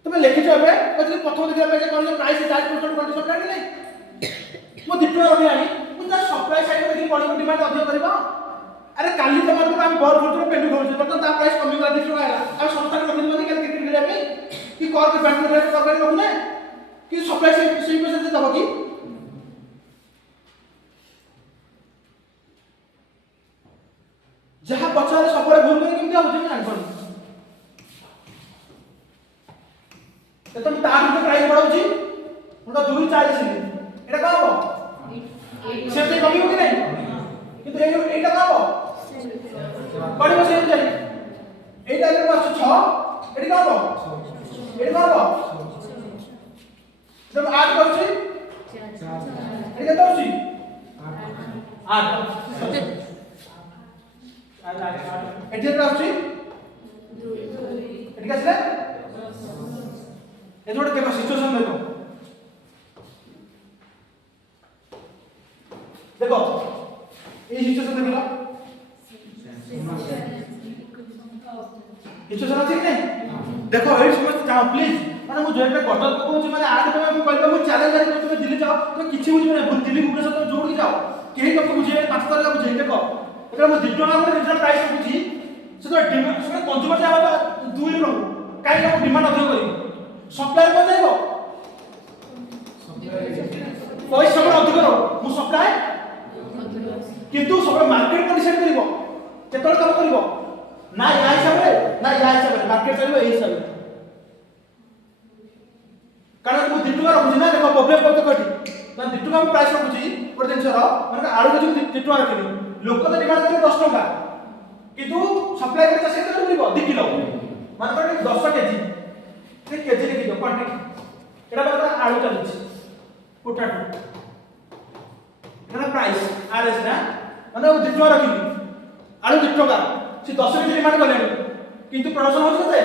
तमे लिखि छबे कथि प्रथम देखला पे कोन प्राइस 4% क्वांटिटी सप्लाई नहीं मो 2 टका रखि आनी मु ता सप्लाई साइड में बढ़िबो डिमांड अधिक करबो। अरे काली तमार को हम बर फुट पेंडु करछ बत ता प्राइस कमी गला 2 टका आला अब संस्था के रखि बनी क्रिकेट खेलिया पे कि कर के पेंडु रेट कर रखु ना कि सप्लाई से पैसा दे दबो की जहां पछारे सबरे भूल कर केमति हो जे आंसर तो तुम तार के प्राइस बढ़ाउची मुटा 2 4 छी एटा का हो सेते कमी हो कि नहीं किंतु एटा का हो बड़ी बस एम जाई एटा ले बस 6 एटा का हो एटा का हो जब 8 करछी 4 एटा तो छी 8 एटा का छी एटा का छले ए थोड़ा देखो सिचुएशन देखो देखो ये सिचुएशन देखो सिचुएशन ठीक नहीं देखो ए समझ जाओ प्लीज ମାନେ ମୁଁ ଯେହେତୁ ଗଟ ପକଉଛି ମାନେ ଆଠ ଟଙ୍କା ମୁଁ କହିଲେ ମୁଁ ଚ୍ୟାଲେଞ୍ଜ କରି ତୁମେ ଦିଲ୍ଲୀ ଯାଅ ତୁମେ କିଛି ବୁଝିବ ନାହିଁ ଦିଲ୍ଲୀ ଭୁବନେଶ୍ୱର ତୁମେ ଯୋଉଠି ଯାଅ କେହି ତମକୁ ବୁଝେଇବେ 5 ଟଙ୍କା ବୁଝେଇ ଦେଖ ଯେତେବେଳେ ମୁଁ 2 ଟଙ୍କା ଗୋଟେ ଜିନିଷର ପ୍ରାଇସ୍ ରଖୁଛି ସେତେବେଳେ ଡିମାଣ୍ଡ ସେ କନଜ୍ୟୁମର ଯାହା ତ 2 ରହୁ କାହିଁକି ମୁଁ ଡିମାଣ୍ଡ ଅଧିକ କରିବି ସପ୍ଲାଏ କଣ ଯାଇବ ପଇସା ସବୁବେଳେ ଅଧିକ ରହୁ ମୁଁ ସପ୍ଲାଏ କିନ୍ତୁ ସବୁବେଳେ ମାର୍କେଟ କଣ ଡିସାଇଡ୍ କରିବ କେତେବେଳେ କାମ କରିବ ନା ୟା ହିସାବରେ ମାର୍କେଟ ଚାଲିବ ଏଇ ହିସାବରେ कारण ମୁଁ 2 ଟଙ୍କା ରଖୁଛି ନା ଦେଖ ପ୍ରୋବ୍ଲେମ କଣ କଟି ମାନେ 2 ଟଙ୍କା ମୁଁ ପ୍ରାଇସ୍ ରଖୁଛି ଗୋଟେ ଜିନିଷର ମାନେ ଆଳୁ କେଜି 2 ଟଙ୍କା ରଖିଲି ଲୋକ ତ ଡିମାଣ୍ଡ କରିବେ 10 ଟଙ୍କା କିନ୍ତୁ ସପ୍ଲାଏ କରି ଚାଷ କେତେ ମିଳିବ 2 କିଲୋ ମାନେ ତ 10 କେଜି ସେ କେଜି ରେ କିଲୋ କ୍ୱାଣ୍ଟିଟି ଏଟା ମାନେ ଆଳୁ ଚାଲିଛି ପୋଟାଟୋ ଏଟା ପ୍ରାଇସ୍ आरएस ନା ମାନେ 2 ଟଙ୍କା ରଖିଲି ଆଳୁ 2 ଟଙ୍କା ସେ 10 କେଜି ଡିମାଣ୍ଡ କଲେଣି କିନ୍ତୁ ପ୍ରଡକ୍ସନ ହଉଛି କେତେ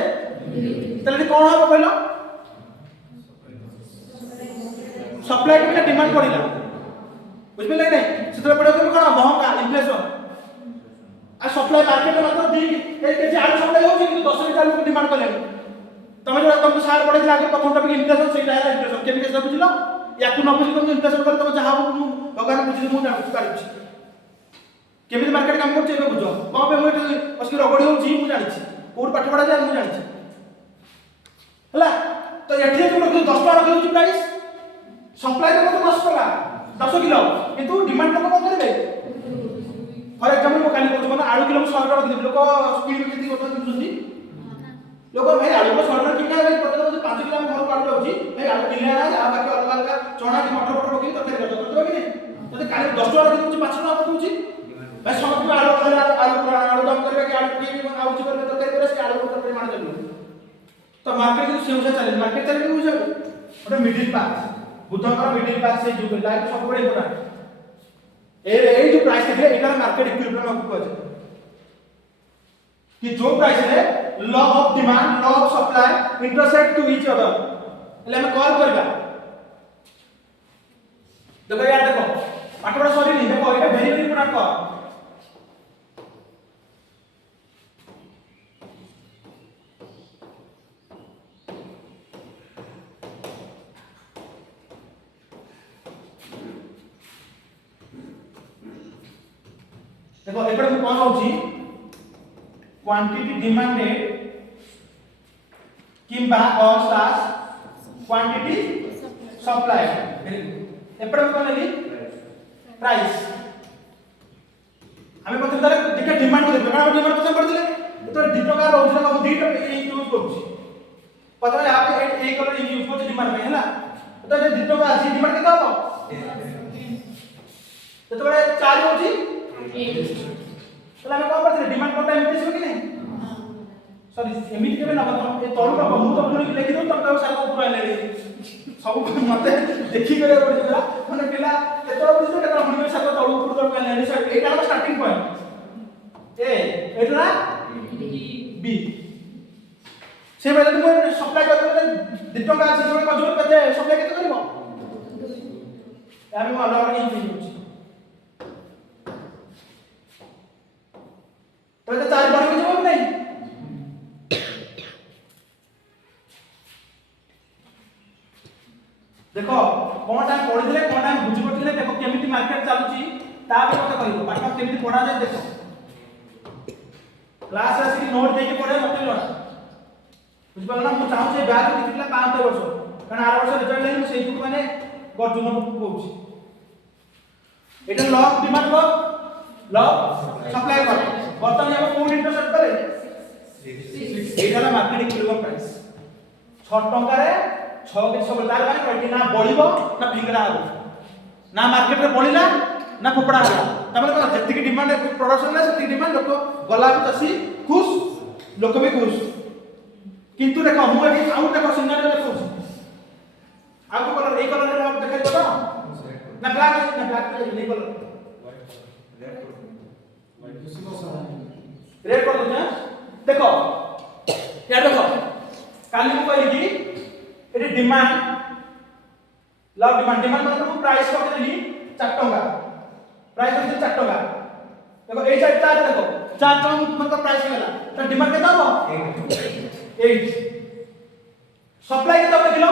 ତାହେଲେ କଣ ହବ କହିଲ सप्लाई के डिमांड पड़िला बुझबे नहीं सेतरे पड़े तो कोन महंगा इन्फ्लेशन आ सप्लाई मार्केट में मात्र 2 केजी आलू सप्लाई होची कि 10 केजी आलू डिमांड करले तमे जो तुम सार पड़े आगे प्रथम टॉपिक इन्फ्लेशन सेटा है इन्फ्लेशन केमिकल सब बुझलो याकु न बुझी तुम इन्फ्लेशन कर तुम जहां भगवान बुझी मु जानि पारिछि केमिति मार्केट काम करछि ए बुझो कोन पे मु असकी रगड़ी होची मु जानिछि कोड पाठ पढ़ा जाय मु जानिछि हला तो एठी तुम 10 टका रखियो प्राइस सप्लाई तो 10 टका 10 किलो किंतु डिमांड लोक कोन करबे फॉर एग्जांपल मो काली कहू माने आलू किलो 100 टका रखि लोक स्पीड में केति কথা बुझुनी लोक भाई आलू को 100 टका किना भाई पता 5 किलो हम घर काढ जाउची भाई आलू किले आ बाकी अलग अलग चना की मटर मटर पकई तरकारी कर दो कि नहीं तो काली 10 टका रखि 5 टका पकउची भाई समझ आलू खाली आलू दम करबे कि आलू की आउची करबे तरकारी करे से आलू तरकारी मान चलू तो मार्केट से सेउसा चले मार्केट चले बुझो ओटा मिडिल पाथ बुद्धंकर मिडिल पाथ से जो लाइफ सब बड़े इंपोर्टेंट ए जो प्राइस देखले एटा मार्केट इक्विलिब्रियम आपको कहै कि जो प्राइस है law of demand law of supply intersect to each other ले हम कॉल करबा देखो यार देखो पाठपढ़ा सरी नहीं देखो एटा वेरी वेरी इंपोर्टेंट कॉल देखो एपडे मु कोन होची क्वांटिटी डिमांडेड किंबा और slash quantity supply very good एपडे मु कोन लेली प्राइस हमें पत्र दरे देखा डिमांड को देखो कारण डिमांड पत्र पड़ दिले तो 2 टका रहउछ ना हम 2 टका यूज करूछी पता है आप एक कलर यूज करछ डिमांड में हैला तो 2 टका अछि डिमांड केता हो तो बड़े 4 होची তাহলে আমি কোন করতে ডিমান্ড কোনটা এমটি ছিল কি নাই সরি এমটি কেবে না বলতো এই তলু না মু তো পুরো লিখি দઉં তবে সারা উপর আইলে सब मते देखि करे पड़ी गला माने पिला केतरा बुझितो केतरा हुनी सारा तलु उपर तलु आइले सर एटा हम starting point A Etah B से बेले तुम सप्लाई करते 2 टका अछि जोडे कजोर कते सप्लाई केते करबो আমি अलग अलग यूज करछि तो 4 बड़ी के जवाब नहीं देखो कोन टाइम पढि दिले कोन टाइम बुझि पड़थिले देखो केमिति मार्केट चालुची ता पे मते कहियो पाठ केमिति पढा जाय देखो क्लास आसी नोट देके पढे मते लो बुझि पाला ना मु चाहू जे बैच दिखला 5 वर्ष कारण 8 वर्ष रिजल्ट ले सेही को माने गर्जुन कहूची एटा लॉ ऑफ डिमांड को लॉ सप्लाई कर बर्तन हम कोन इंटरसेप्ट करे 6 एटा मार्केट इक्विलिब्रियम प्राइस 6 टका रे 6 के सब तार माने क्वांटिटी ना बढ़िबो ना फिंगरा हो ना मार्केट रे बढ़िला ना फोपड़ा होला तबले कोन जति की डिमांड प्रोडक्शन ले सेति डिमांड लोक गला भी चासी खुश लोक भी खुश किंतु देखो हम एठी आउ देखो सिग्नल देखो आगु कलर ए कलर रे हम देखाइ दो ना ब्लैक नहीं कलर रेड कर दो देखो यार देखो काली को कहली कि eighty demand love demand demand मतलब प्राइस को देली 4 टका प्राइस को 4 टका देखो ए 4 देखो 4 टका मतलब प्राइस गेला तो डिमांड केता हो 8 सप्लाई केते देखिलो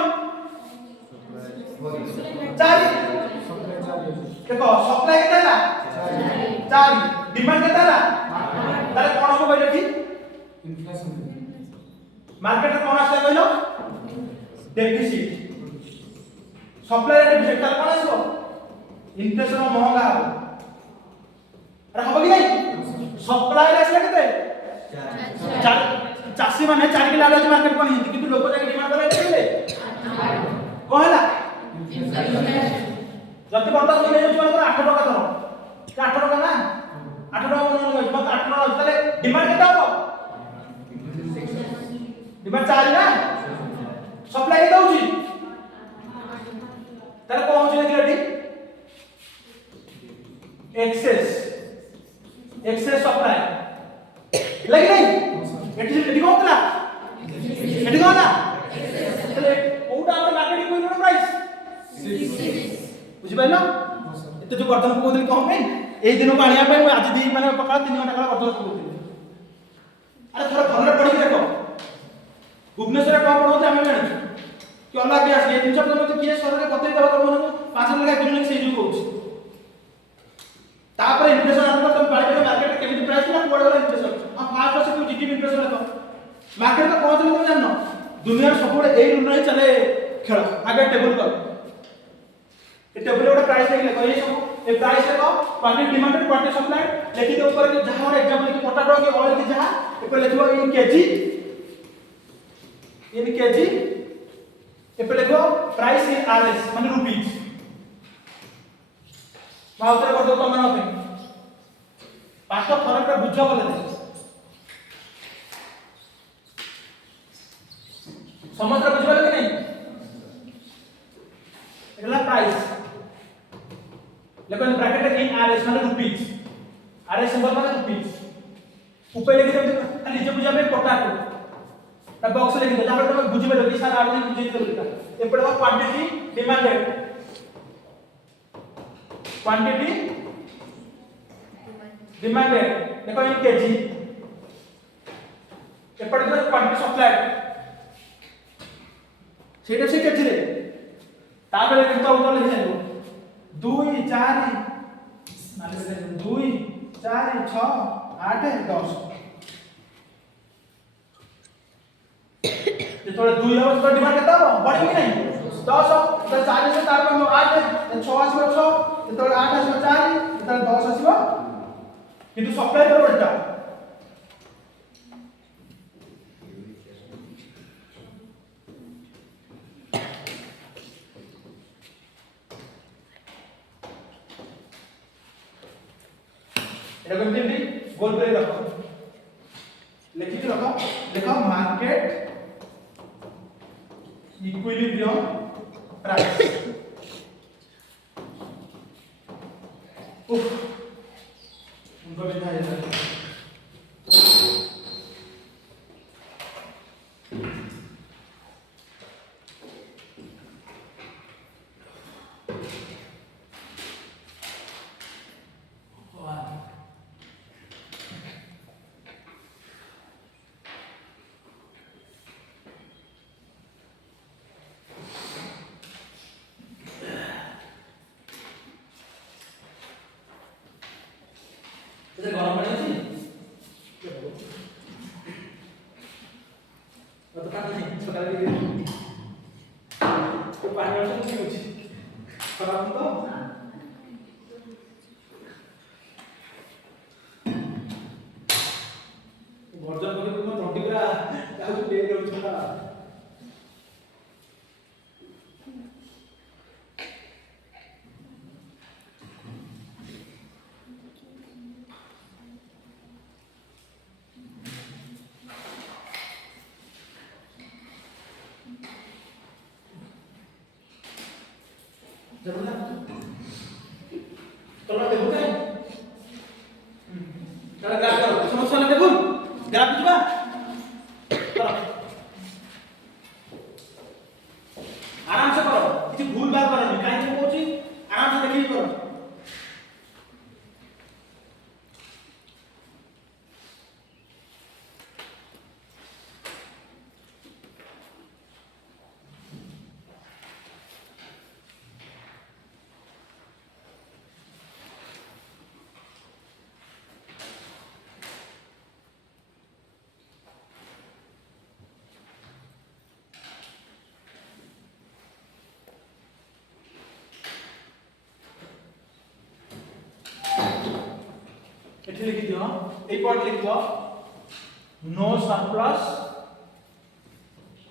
4 देखो सप्लाई केते हला 4 डिमांड केते हला ताले कोन हो कहले ठीक मार्केट रे कोन आसे कहलो डेफिसिट सप्लाई रे डेफिसिट ताले कोन आसो इन्फ्लेशन महंगा हो अरे हबो कि नहीं सप्लाई रे आसे केते 4 चासी माने 4 किलो आगे मार्केट कोन हिंदी किंतु लोक जाके डिमांड करे देले कहला जति बर्तन ले जो माने 8 टका धरो 8 टका ना 8 टका मन मत 8 टका ताले डिमांड केते हो डिमांड 4 ना सप्लाई केते होची ताले कोन होची देखिला ठी एक्सेस सप्लाई लगी नहीं एटी कोतला एटी कोना तले ओटा हमर मार्केटिंग कोइ नो प्राइस बुझि पाइलो एते जो बर्तन को कोदिन कम पे एई दिन को आनिया पे आज दी माने पका 3 घंटा काला बर्तन को कोदिन अरे थोड़ा घर रे पढ़ी देखो भुवनेश्वर कम पढ़ो हम जानि कि अलग के आसी दिन सब मते किए सर रे बतई देबा तो 5 लाख किलो से जो कहूछ तापर इन्फ्लेशन आने पर तुम पाड़ी पे मार्केट में केमिति प्राइस ना पड़ गला इन्फ्लेशन हम फास्ट से कोई जीडीपी इन्फ्लेशन देखो मार्केट तो पहुंच तुम जाननो दुनिया सब ए रूल नहीं चले खेल आगे टेबल कर ए टेबल ଗୋଟେ प्राइस देख ले ये सब ए प्राइस देखो क्वांटिटी डिमांड क्वांटिटी सप्लाई लिखि दे ऊपर के जहां और एग्जांपल की पोटैटो के ऑयल की जहां ऊपर लिखो इन केजी ए पे लिखो प्राइस इन आरएस माने रुपीस माउतरे कर दो तुम ना पे पांच फरक रे बुझ बोले समझ बुझ बोले कि नहीं एला प्राइस लेकिन ब्रैकेट इन आरएस माने रुपीस आरएस सिंबल माने रुपीस ऊपर लिख दे नीचे बुझा में पोटैटो ता बॉक्स लिख दे तापर तुम बुझ बोले कि सारा आदमी बुझ दे बोलता ए पड़वा क्वांटिटी डिमांडेड क्वांटिटी डिमांडेड देखो इन केजी एपड़ जो क्वांटिटी सप्लाई सेटा से केजी रे ताबले किंतु उतर लिख जानो 2 4 माने 2 4 6 8 10 ये थोड़ा 2 आवर्स का डिमांड करता हो बढ़ी कि नहीं 10 तो 4 से 4 में 8 6 आसीबो 6 तो 8 आसीबो 4 तो 10 आसीबो किंतु सप्लाई पर उल्टा এটা কোন দিবি গোল করে রাখো লিখি রাখো লেখো মার্কেট ইকুইলিব্রিয়াম প্রাইস उफ उनको भी था यार इधर गरम पानी अछि तो पानी नहीं सकाल के तो पानी वाला नहीं अछि खराब तो वर्जन करके तुम रोटी पूरा काउ ले लो छोटा जरूर तो ना देखो क्या चला ग्राफ करो समस्या ना देखो ग्राफ बुझबा चलो आराम से करो किसी भूल भाल करो काहे को होची आराम से देखि करो एठी लिखि दियो ए पॉइंट लिख दो नो सरप्लस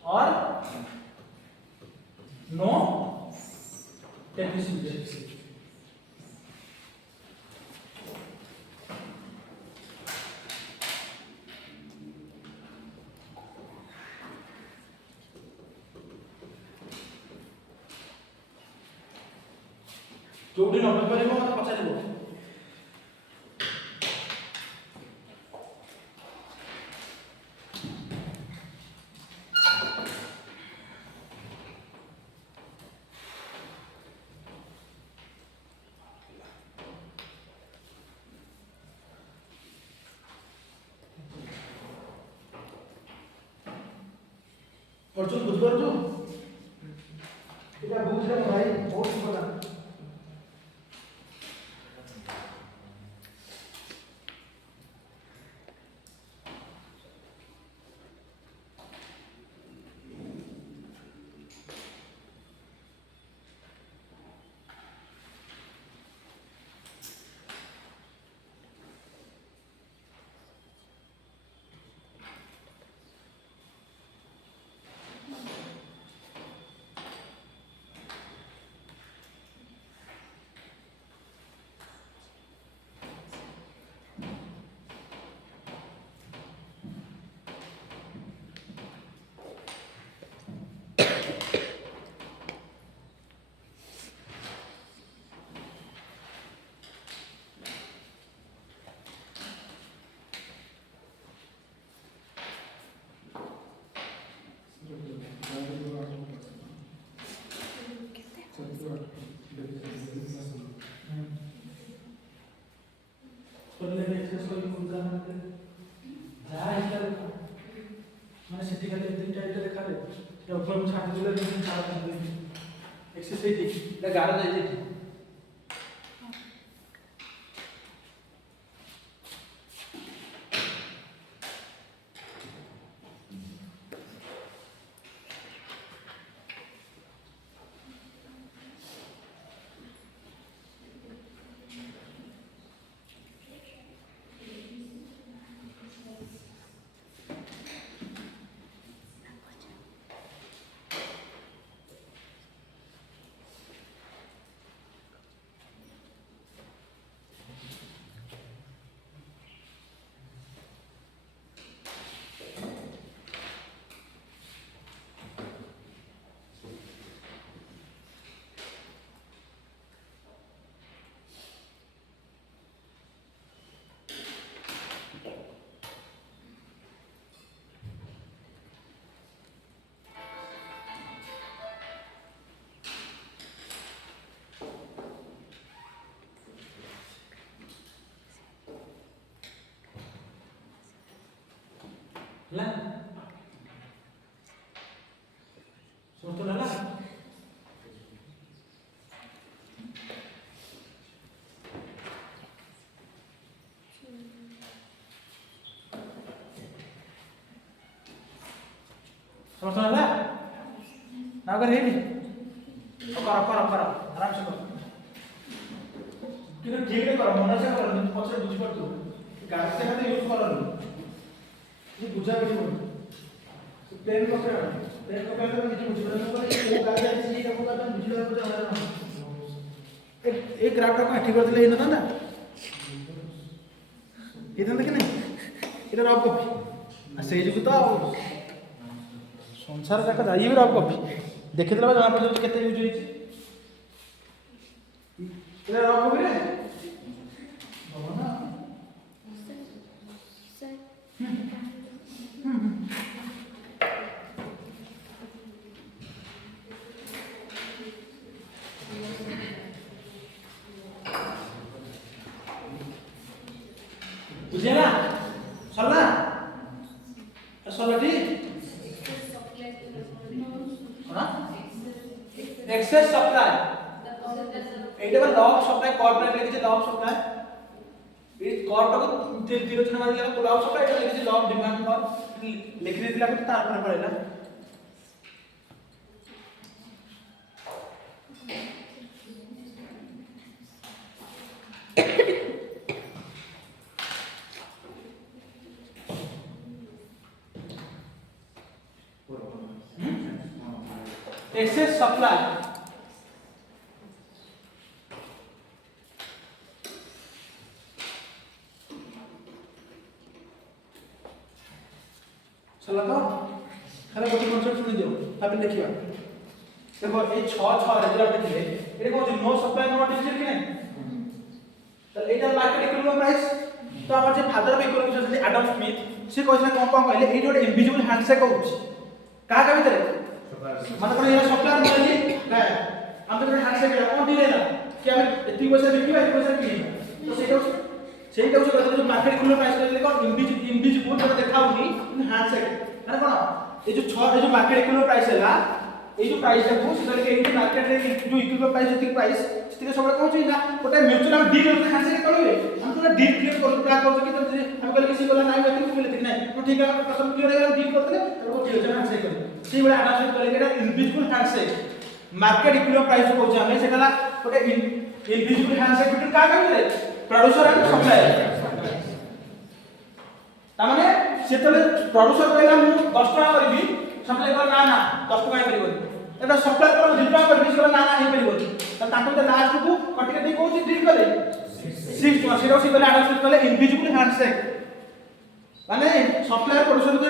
और नो डेफिसिट जोड़ी नंबर परिबो मत पचारिबो अर्जुन बुझ पारछु এটা বুঝলে ভাই বহুত ইম্পর্টেন্ট पल्ले एक्सेस कोई मुद्दा मानते जा इधर माने सिटी का तीन टाइप देखा रे या ऊपर में छाट दिले तीन चार एक्सेस है ठीक ले गारा दे ठीक ला सुन तो ला समझ ला ना कर हेली कर आराम से कर কিন্তু ঠিক রে কর মনে আছে কর কিন্তু পছরে বুঝি পারতো গাড়ি থেকে তো ইউজ করলো ये बुझा के बोल प्लेन पकड़ तो नीचे बुझ रहा है वो गाड़ी ऐसी है वो गाड़ी बुझ रहा है एक ग्राफ का ठीक कर दिले ना ना इधर देख नहीं इधर रॉब कॉपी से जो तो संसार जाक जाई भी रॉब कॉपी देखि देला जाना पड़ केते यूज होई इधर रॉब कॉपी रे बाबा ना बुझेला सरला सरला ठीक हां एक्सेस सप्लाई एटा लॉ ऑफ सप्लाई कॉर्पोरेट लिखिছে लॉ ऑफ सप्लाई এই কর্ডটাকে তির চিহ্ন মারি গেল তো লও সব এটা লিখেছি লও ডিমান্ড ফর লিখে দিলাম তো তারপরে পড়াইলা excess supply चला तो खाली गोटे कॉन्सेप्ट सुनि दियो तापर देखिबा देखो ए 6 रे जरा देखिले एरे को नो सप्लाई नो डिजिटल कि नहीं तो एटा मार्केट इक्विलिब्रियम प्राइस तो हमर जे फादर ऑफ इकोनॉमिक्स अछथि एडम स्मिथ से कहले कोन कहले एटी गोटे इनविजिबल हैंडशेक होउछ का भीतर मतलब कोन ये सप्लायर मिलली का हम तो हैंडशेक कोन दिले ना कि हम एती पैसा बिकिबा एती पैसा किनिबा तो ସେଇଟା ହଉଛି କଥା ଯୋଉ ମାର୍କେଟ ଇକ୍ୱିଲିବ୍ରିୟମ ପ୍ରାଇସ୍ କହିଲେ କଣ ଇନଭିଜିବୁଲ ଯୋଉଟା ଦେଖାଉନି ହ୍ୟାଣ୍ଡସେଟ୍ ମାନେ କଣ ଏ ଯୋଉ ମାର୍କେଟ ଇକ୍ୱିଲିବ୍ରିୟମ ପ୍ରାଇସ୍ ହେଲା এই ଯୋଉ ପ୍ରାଇସ୍ ଟାକୁ ସେଟା କି ଏଇ ମାର୍କେଟ ରେ ଯୋଉ ଇକ୍ୱିଲିବ୍ରିୟମ ପ୍ରାଇସ୍ ଯେତିକି ପ୍ରାଇସ୍ ସେତିକି ସବୁବେଳେ କଣ ହଉଛି ନା ଗୋଟେ ମ୍ୟୁଚୁଆଲ ଡିଲ୍ ଗୋଟେ ହ୍ୟାଣ୍ଡସେଟ୍ କରିବେ ଆମେ ତ ଡିଲ୍ କ୍ଲିୟର କରୁଛୁ ପ୍ଲାନ୍ କରୁଛୁ କି ଆମେ କହିଲେ କିଛି ଗଲା ନାହିଁ ଏତିକି ମିଳିଲେ ଠିକ ନାହିଁ ତ ଠିକ ଆମେ କଷ୍ଟମ କ୍ଲିୟର ହେଇଗଲା ଡିଲ୍ କରିଥିଲେ ତାକୁ ଡିଲ୍ ହ୍ୟାଣ୍ଡସେଟ୍ କରିବେ ସେଇଭଳି ଆନାଉନ୍ସମେଣ୍ଟ କଲେ ଏଟା ଇନଭିଜିବୁଲ ହ୍ୟାଣ୍ଡସେଟ୍ ମାର୍କେଟ ଇକ୍ୱିଲିବ୍ରିୟମ ପ୍ରାଇସ୍ କହୁଛୁ ଆମେ ସେଟା ଗୋଟେ ଇନଭିଜିବୁଲ ହ୍ୟାଣ୍ଡସେଟ୍ ବିଟୱିନ୍ କାହା ଭିତରେ प्रोड्यूसर एंड सप्लायर तामाने सेतले प्रोड्यूसर कहला मु 10 टका करबी सप्लायर कहला ना 10 टका करबो एटा सप्लायर कहला 2 टका करबी से ना हे करबो त ताको त लास्ट को कटके दे कोची डील करे 6 टका सेटा से कहला एडजस्ट कहले इनविजिबल हैंडशेक माने सप्लायर प्रोड्यूसर के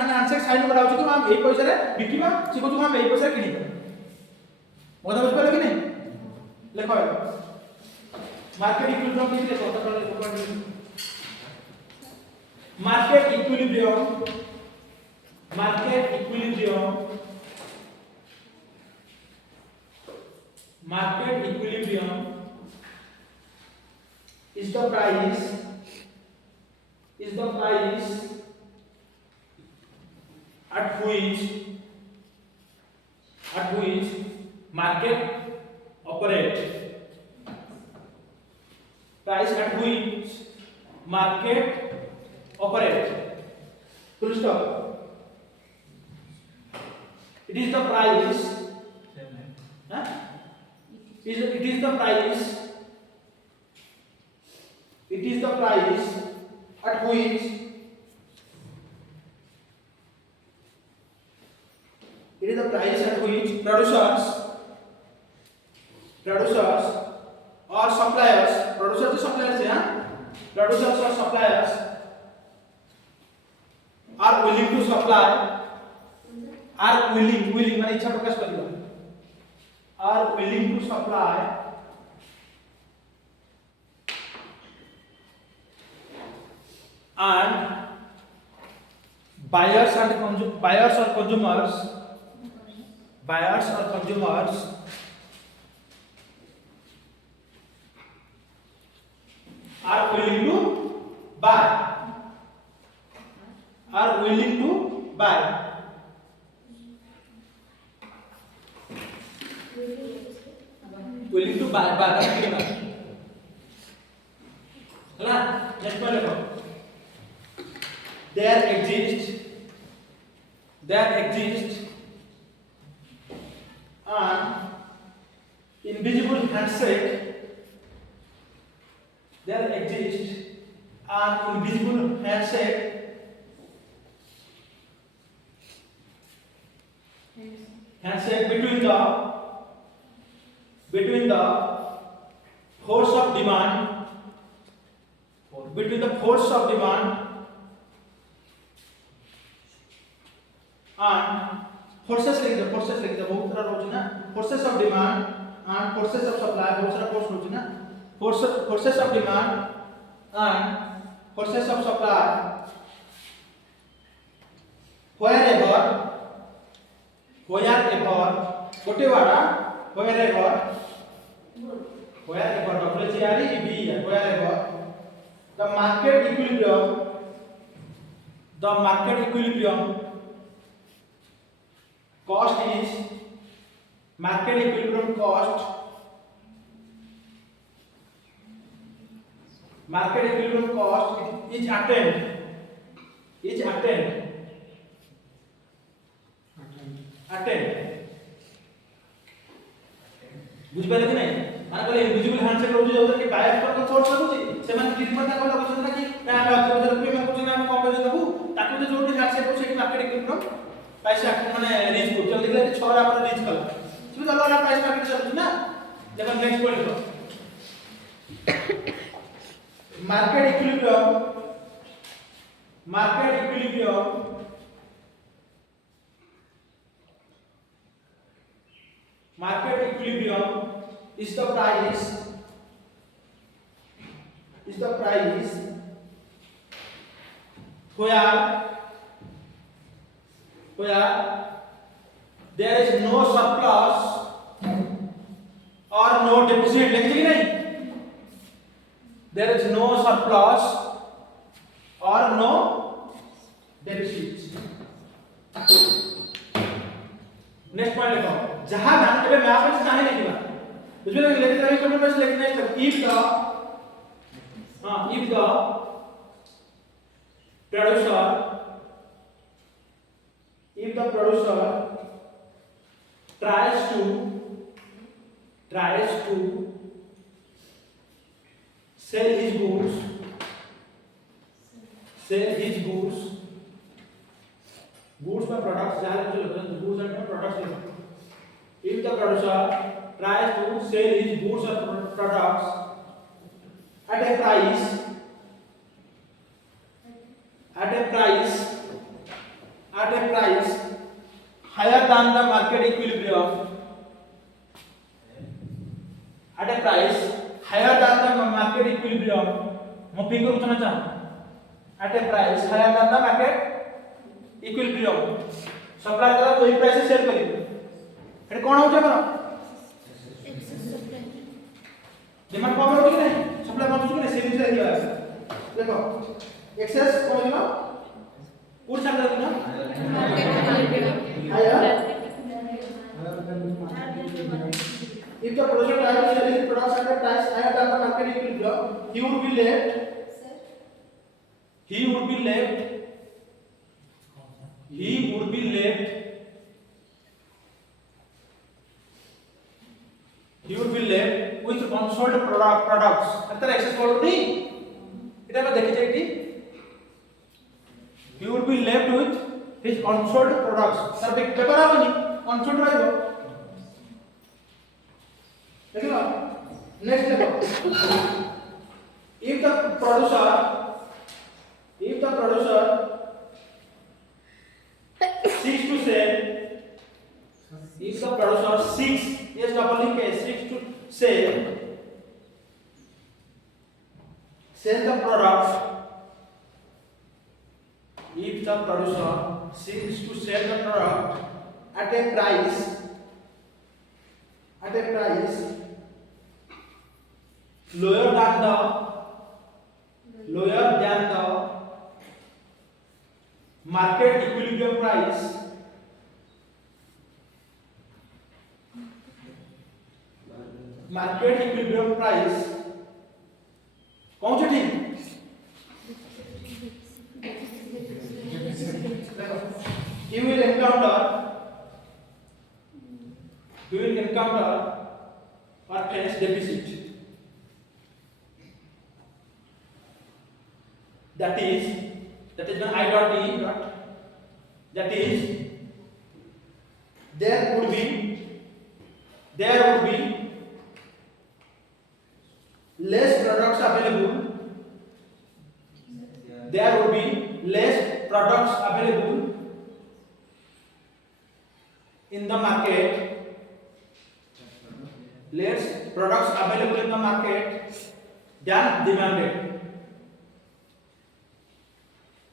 माने हैंडशेक साइन करा होची कि हम एई पैसा रे बिकिबा से को हम एई पैसा किनिबा मोदा बुझ पाले कि नहीं देखो मार्केट इक्विलिब्रियम किसे कहते हैं market equilibrium is the price at which market operate price at which market operate full stop it is the price huh? it is the price at which producers or suppliers producers or suppliers are willing to supply are willing माने इच्छा प्रकाश करियो are willing to supply and buyers or consumers are willing to buy ହେଲା next में देखो there exists an invisible handshake between the force of demand and forces like the बहुत सारा रोज ना forces of demand and forces of supply बहुत सारा force रोज ना forces of demand and forces of supply wherever गोटे वाला wherever the market equilibrium cost is attained बुझ पाले कि नहीं माने कहले इनविजिबल हैंडशेक रोज जो कि बायर पर फोर्स लागुची से माने किरि पता कोला बुझन ना कि ना हम 10,000 रुपया में कुछ ना हम कम पैसा देबू ताकू जो जोटी हैंडशेक हो सेठी मार्केट इक्विलिब्रियम पैसा माने रीच को जल्दी देखले 6 रा पर रीच कला देखो नेक्स्ट पॉइंट देखो market equilibrium is the price where there is no surplus or no deficit लिखी कि नहीं there is no surplus or no deficit next point लिखो जहां धान के मैप में चाहे लिखिबा बुझले लिख रही कोन में लिखने है if the producer tries to sell his goods by products जहां जो goods and products if the producer tries to sell his goods or products at a price higher than the market equilibrium mo pick करू चना चाह at a price higher than the market equilibrium supply करा तो ही price से cell करी एटा कोन होचे हमर demand कम होची कि नहीं सप्लाई कम होची कि नहीं सेल से दिया देखो एक्सेस कोन दिनो पूर साल दिनो higher if the producer tries to sell his products at a price higher than the market equilibrium he would be left with unsold products अंतर एक्सेस बोल नहीं इधर में देखिए जी he would be left with his unsold products sir paper आवनी unsold रहेगा देखिए नेक्स्ट देखो if the producer seeks to sell yes double link seeks to sell the products if the producer seeks to sell the product at a price lower than the market equilibrium price कौन सी ठीक you will encounter or face deficit that is when I dot E dot that is there would be less products available in the market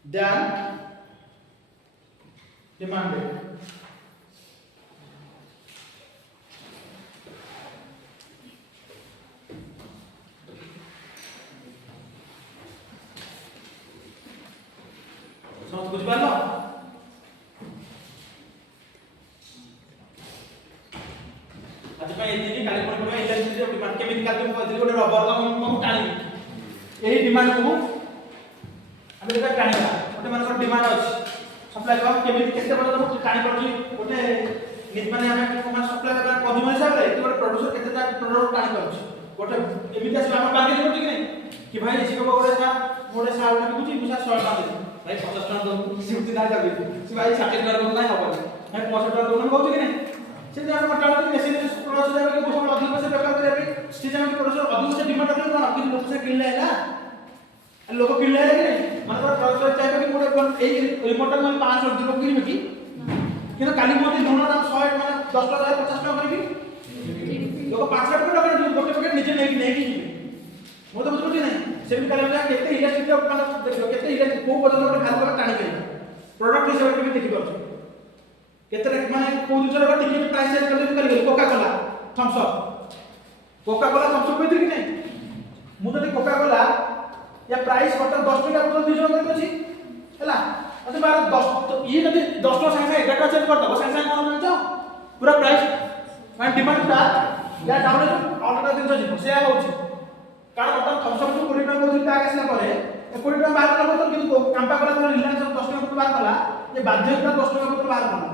than demanded समझ कुछ पालो आज मैं ये दिन काली कोन में इलेक्ट्रिसिटी डिमांड केमिति काली को दिली गोटे रबर का हम टाणी एही डिमांड को हम एटा टाणीबा गोटे मानकर डिमांड अछि सप्लाई कम केमिति केते बड़ तो टाणी पड़छि गोटे माने हमें कोन सप्लाई का कंज्यूमर हिसाब रे कि गोटे प्रोड्यूसर केते ता प्रोडक्ट टाणी पड़छि गोटे एमिति आसी हम टार्गेट करछि कि नहीं कि भाई इसी को गोटे सा मोडे साल में कुछ मुसा 100 टका दे भाई 50 टका दो सिउति ना जाबे सी भाई 60 टका दो नहीं होबो भाई 65 टका दो कहू कि नहीं से हम मोटामोटी मेसिन प्रोडक्शन में कि बहुत अधिक से बेकार करे से जमा प्रोडक्शन अधिक से डिमांड अपने कोन कि लोक से किनले है ना लोक किनले है कि मतलब प्रोडक्शन चाहिए कि मोटे ए रिमोट में 500 लोक किनबे कि किना काली मोती दोनों दाम 100 माने 10 टका 50 टका करबी लोक 5 लाख टका गोटे पकेट निजे नहीं कि मो तो बुझुची नहीं से भी काले केते इलेक्ट्रिक माने देखो केते इलेक्ट्रिक को बदल में भाग कर टाणी गई प्रोडक्ट हिसाब से देखि पाछो केते माने को दिन रो टिकट प्राइस सेल कर गई कोका कोला थम्स अप कोई कि नहीं मु तो कोका कोला या प्राइस मतलब 10 टका बोतल 2 जन कर छी हला अच्छा बार 10 ये जदी 10 टका संगे 11 टका चेंज कर दो संगे संगे कोन जानो पूरा प्राइस माने डिमांड ता या डाउन ऑर्डर दिन जो से होची कारण मतलब थम्स अप जो 20 टका बोतल ता आसला परे 20 टका बाहर कला बोतल किंतु कांपा कला रिलायंस 10 टका बोतल बाहर कला ये बाध्य 10 टका बोतल बाहर कला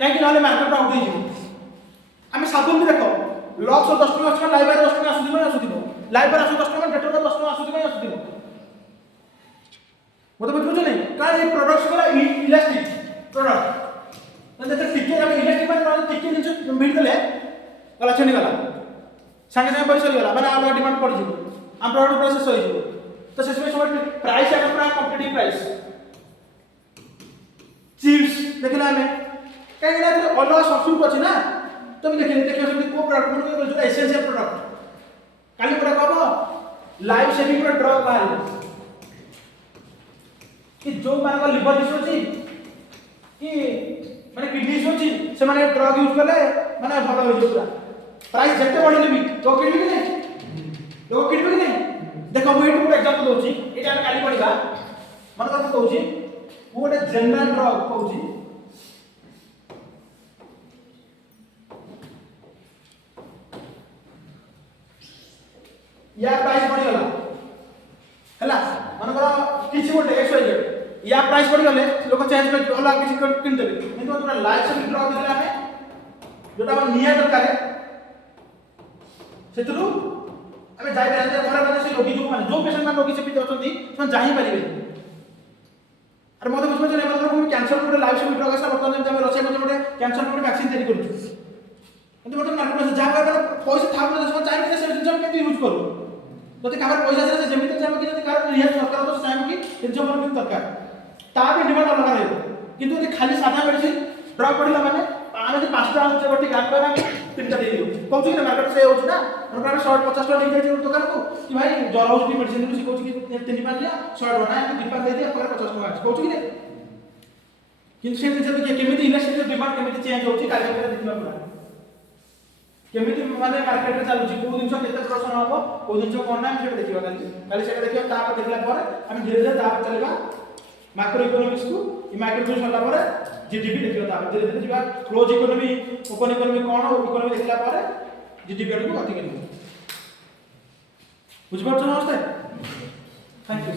काहे कि नले मार्केट आउट हो जिवो आमे साबुन भी देखो लक्स 10 टका आछन लाइबर 10 टका आसुदिबो लाइबर आसु 10 टका डेटर 10 टका आसुदिबो मते बुझु नहीं कारण ये प्रोडक्ट्स वाला इलास्टिक प्रोडक्ट म्हणजे ते टिके हम इलास्टिक माने टिके जिंस मिल देले गला छनी गला संगे संगे पैसा गला माने आलो डिमांड पड़ जिवो हम प्रोडक्ट प्रोसेस होई जिवो तो सेसमे समय प्राइस है पूरा कॉम्पिटिटिव प्राइस चिप्स देखला हमें कहीं ना तो अलग सब्सिट्यूट अछि ना तुम देखियो से को प्रोडक्ट को जो एसेंशियल प्रोडक्ट काली प्रोडक्ट कहबो लाइफ सेविंग प्रोडक्ट ड्रग बाहर कि जो मान को लिवर इशू अछि कि माने किडनी इशू अछि से माने ड्रग यूज करले माने भलो हो पूरा प्राइस जते बढ़ले भी तो किडनी कि नहीं लोग किडनी कि नहीं देखो मु एक एग्जांपल दोछि एटा हम काली पढिबा मन कर कहूछि मु ଗୋଟେ जनरल ड्रग कहूछि या प्राइस बढ़ी गला हला मन कर किछि गोटे एक्स या प्राइस बढ़ी गले लोक चेंज कर अलग किछि किन देबे नहीं तो पूरा लाइफ से ड्रग देले हमें जोटा हम निया दरकार सेतु हमें जाय पे घर में से रोगी जो पेशेंट मान रोगी से भी अछंती से जाहि परिबे अरे मते बुझबो जे मतलब कोई कैंसर को लाइफ से ड्रग आसा बर्तमान हम रसिया को जोटे कैंसर को वैक्सीन तैयारी करू କିନ୍ତୁ ବର୍ତ୍ତମାନ ମାର୍କେଟ ଅଛି ଯାହା ମାନେ ପଇସା ଥାଉ ନା ସେମାନେ ଚାହିଁବେ ସେ ଜିନିଷ କେମିତି ୟୁଜ୍ କରୁ ଯଦି କାହାର ପଇସା ସେ ଯେମିତି ଚାହିଁବ କି ଯଦି କାହାର ନିହାତି ଦରକାର ତ ଚାହିଁବ କି ଜିନିଷ ମୋର କେମିତି ଦରକାର ତା ପାଇଁ ଡିମାଣ୍ଡ ଅଲଗା ରହିବ କିନ୍ତୁ ଯଦି ଖାଲି ସାଧା ମେଡିସିନ ଡ୍ରଗ୍ ପଡ଼ିଲା ମାନେ ଆମେ ଯଦି 5 ଟଙ୍କା ଆଣୁଛେ ଗୋଟେ ଗାଁ ପାଇଁ 3ଟା ଦେଇଦେଉ କହୁଛୁ କି ନା ମାର୍କେଟ ସେ ହେଉଛି ନା ଆମେ 150 ଟଙ୍କା ନେଇଯାଇଛି ଗୋଟେ ଦୋକାନକୁ କି ଭାଇ ଜ୍ୱର ହେଉଛି ମେଡିସିନ ଦେଉଛି କହୁଛି କି 3 ପାଞ୍ଚ ଦିଆ 100 ଟଙ୍କା ଆମେ 2 ପାଞ୍ଚ ଦେଇଦିଆ 50 ଟଙ୍କା ଅଛି କହୁଛୁ କି ନା କିନ୍ତୁ ସେ ଜିନିଷ କେମିତି ଇଲାଷ୍ଟିକ୍ ଡିମାଣ୍ଡ କେମିତି ଚେଞ୍ଜ ହେଉଛି କାଲି ଦେଖିବା ପୁରା केमिति माने मार्केट रे चालुची को दिन केते प्रश्न हबो को दिन कोन ना हम देखिबा काली सेटा देखिबा ता पर देखला पर हम धीरे धीरे ता पर चलेबा मैक्रो इकोनॉमिक्स को ई माइक्रो इकोनॉमिक्स होला पर जीडीपी देखिबा ता धीरे धीरे जीवा क्लोज इकोनॉमी ओपन इकोनॉमी कोन इकोनॉमी देखला पर जीडीपी को गति करिबो बुझ पाछो नमस्ते थैंक यू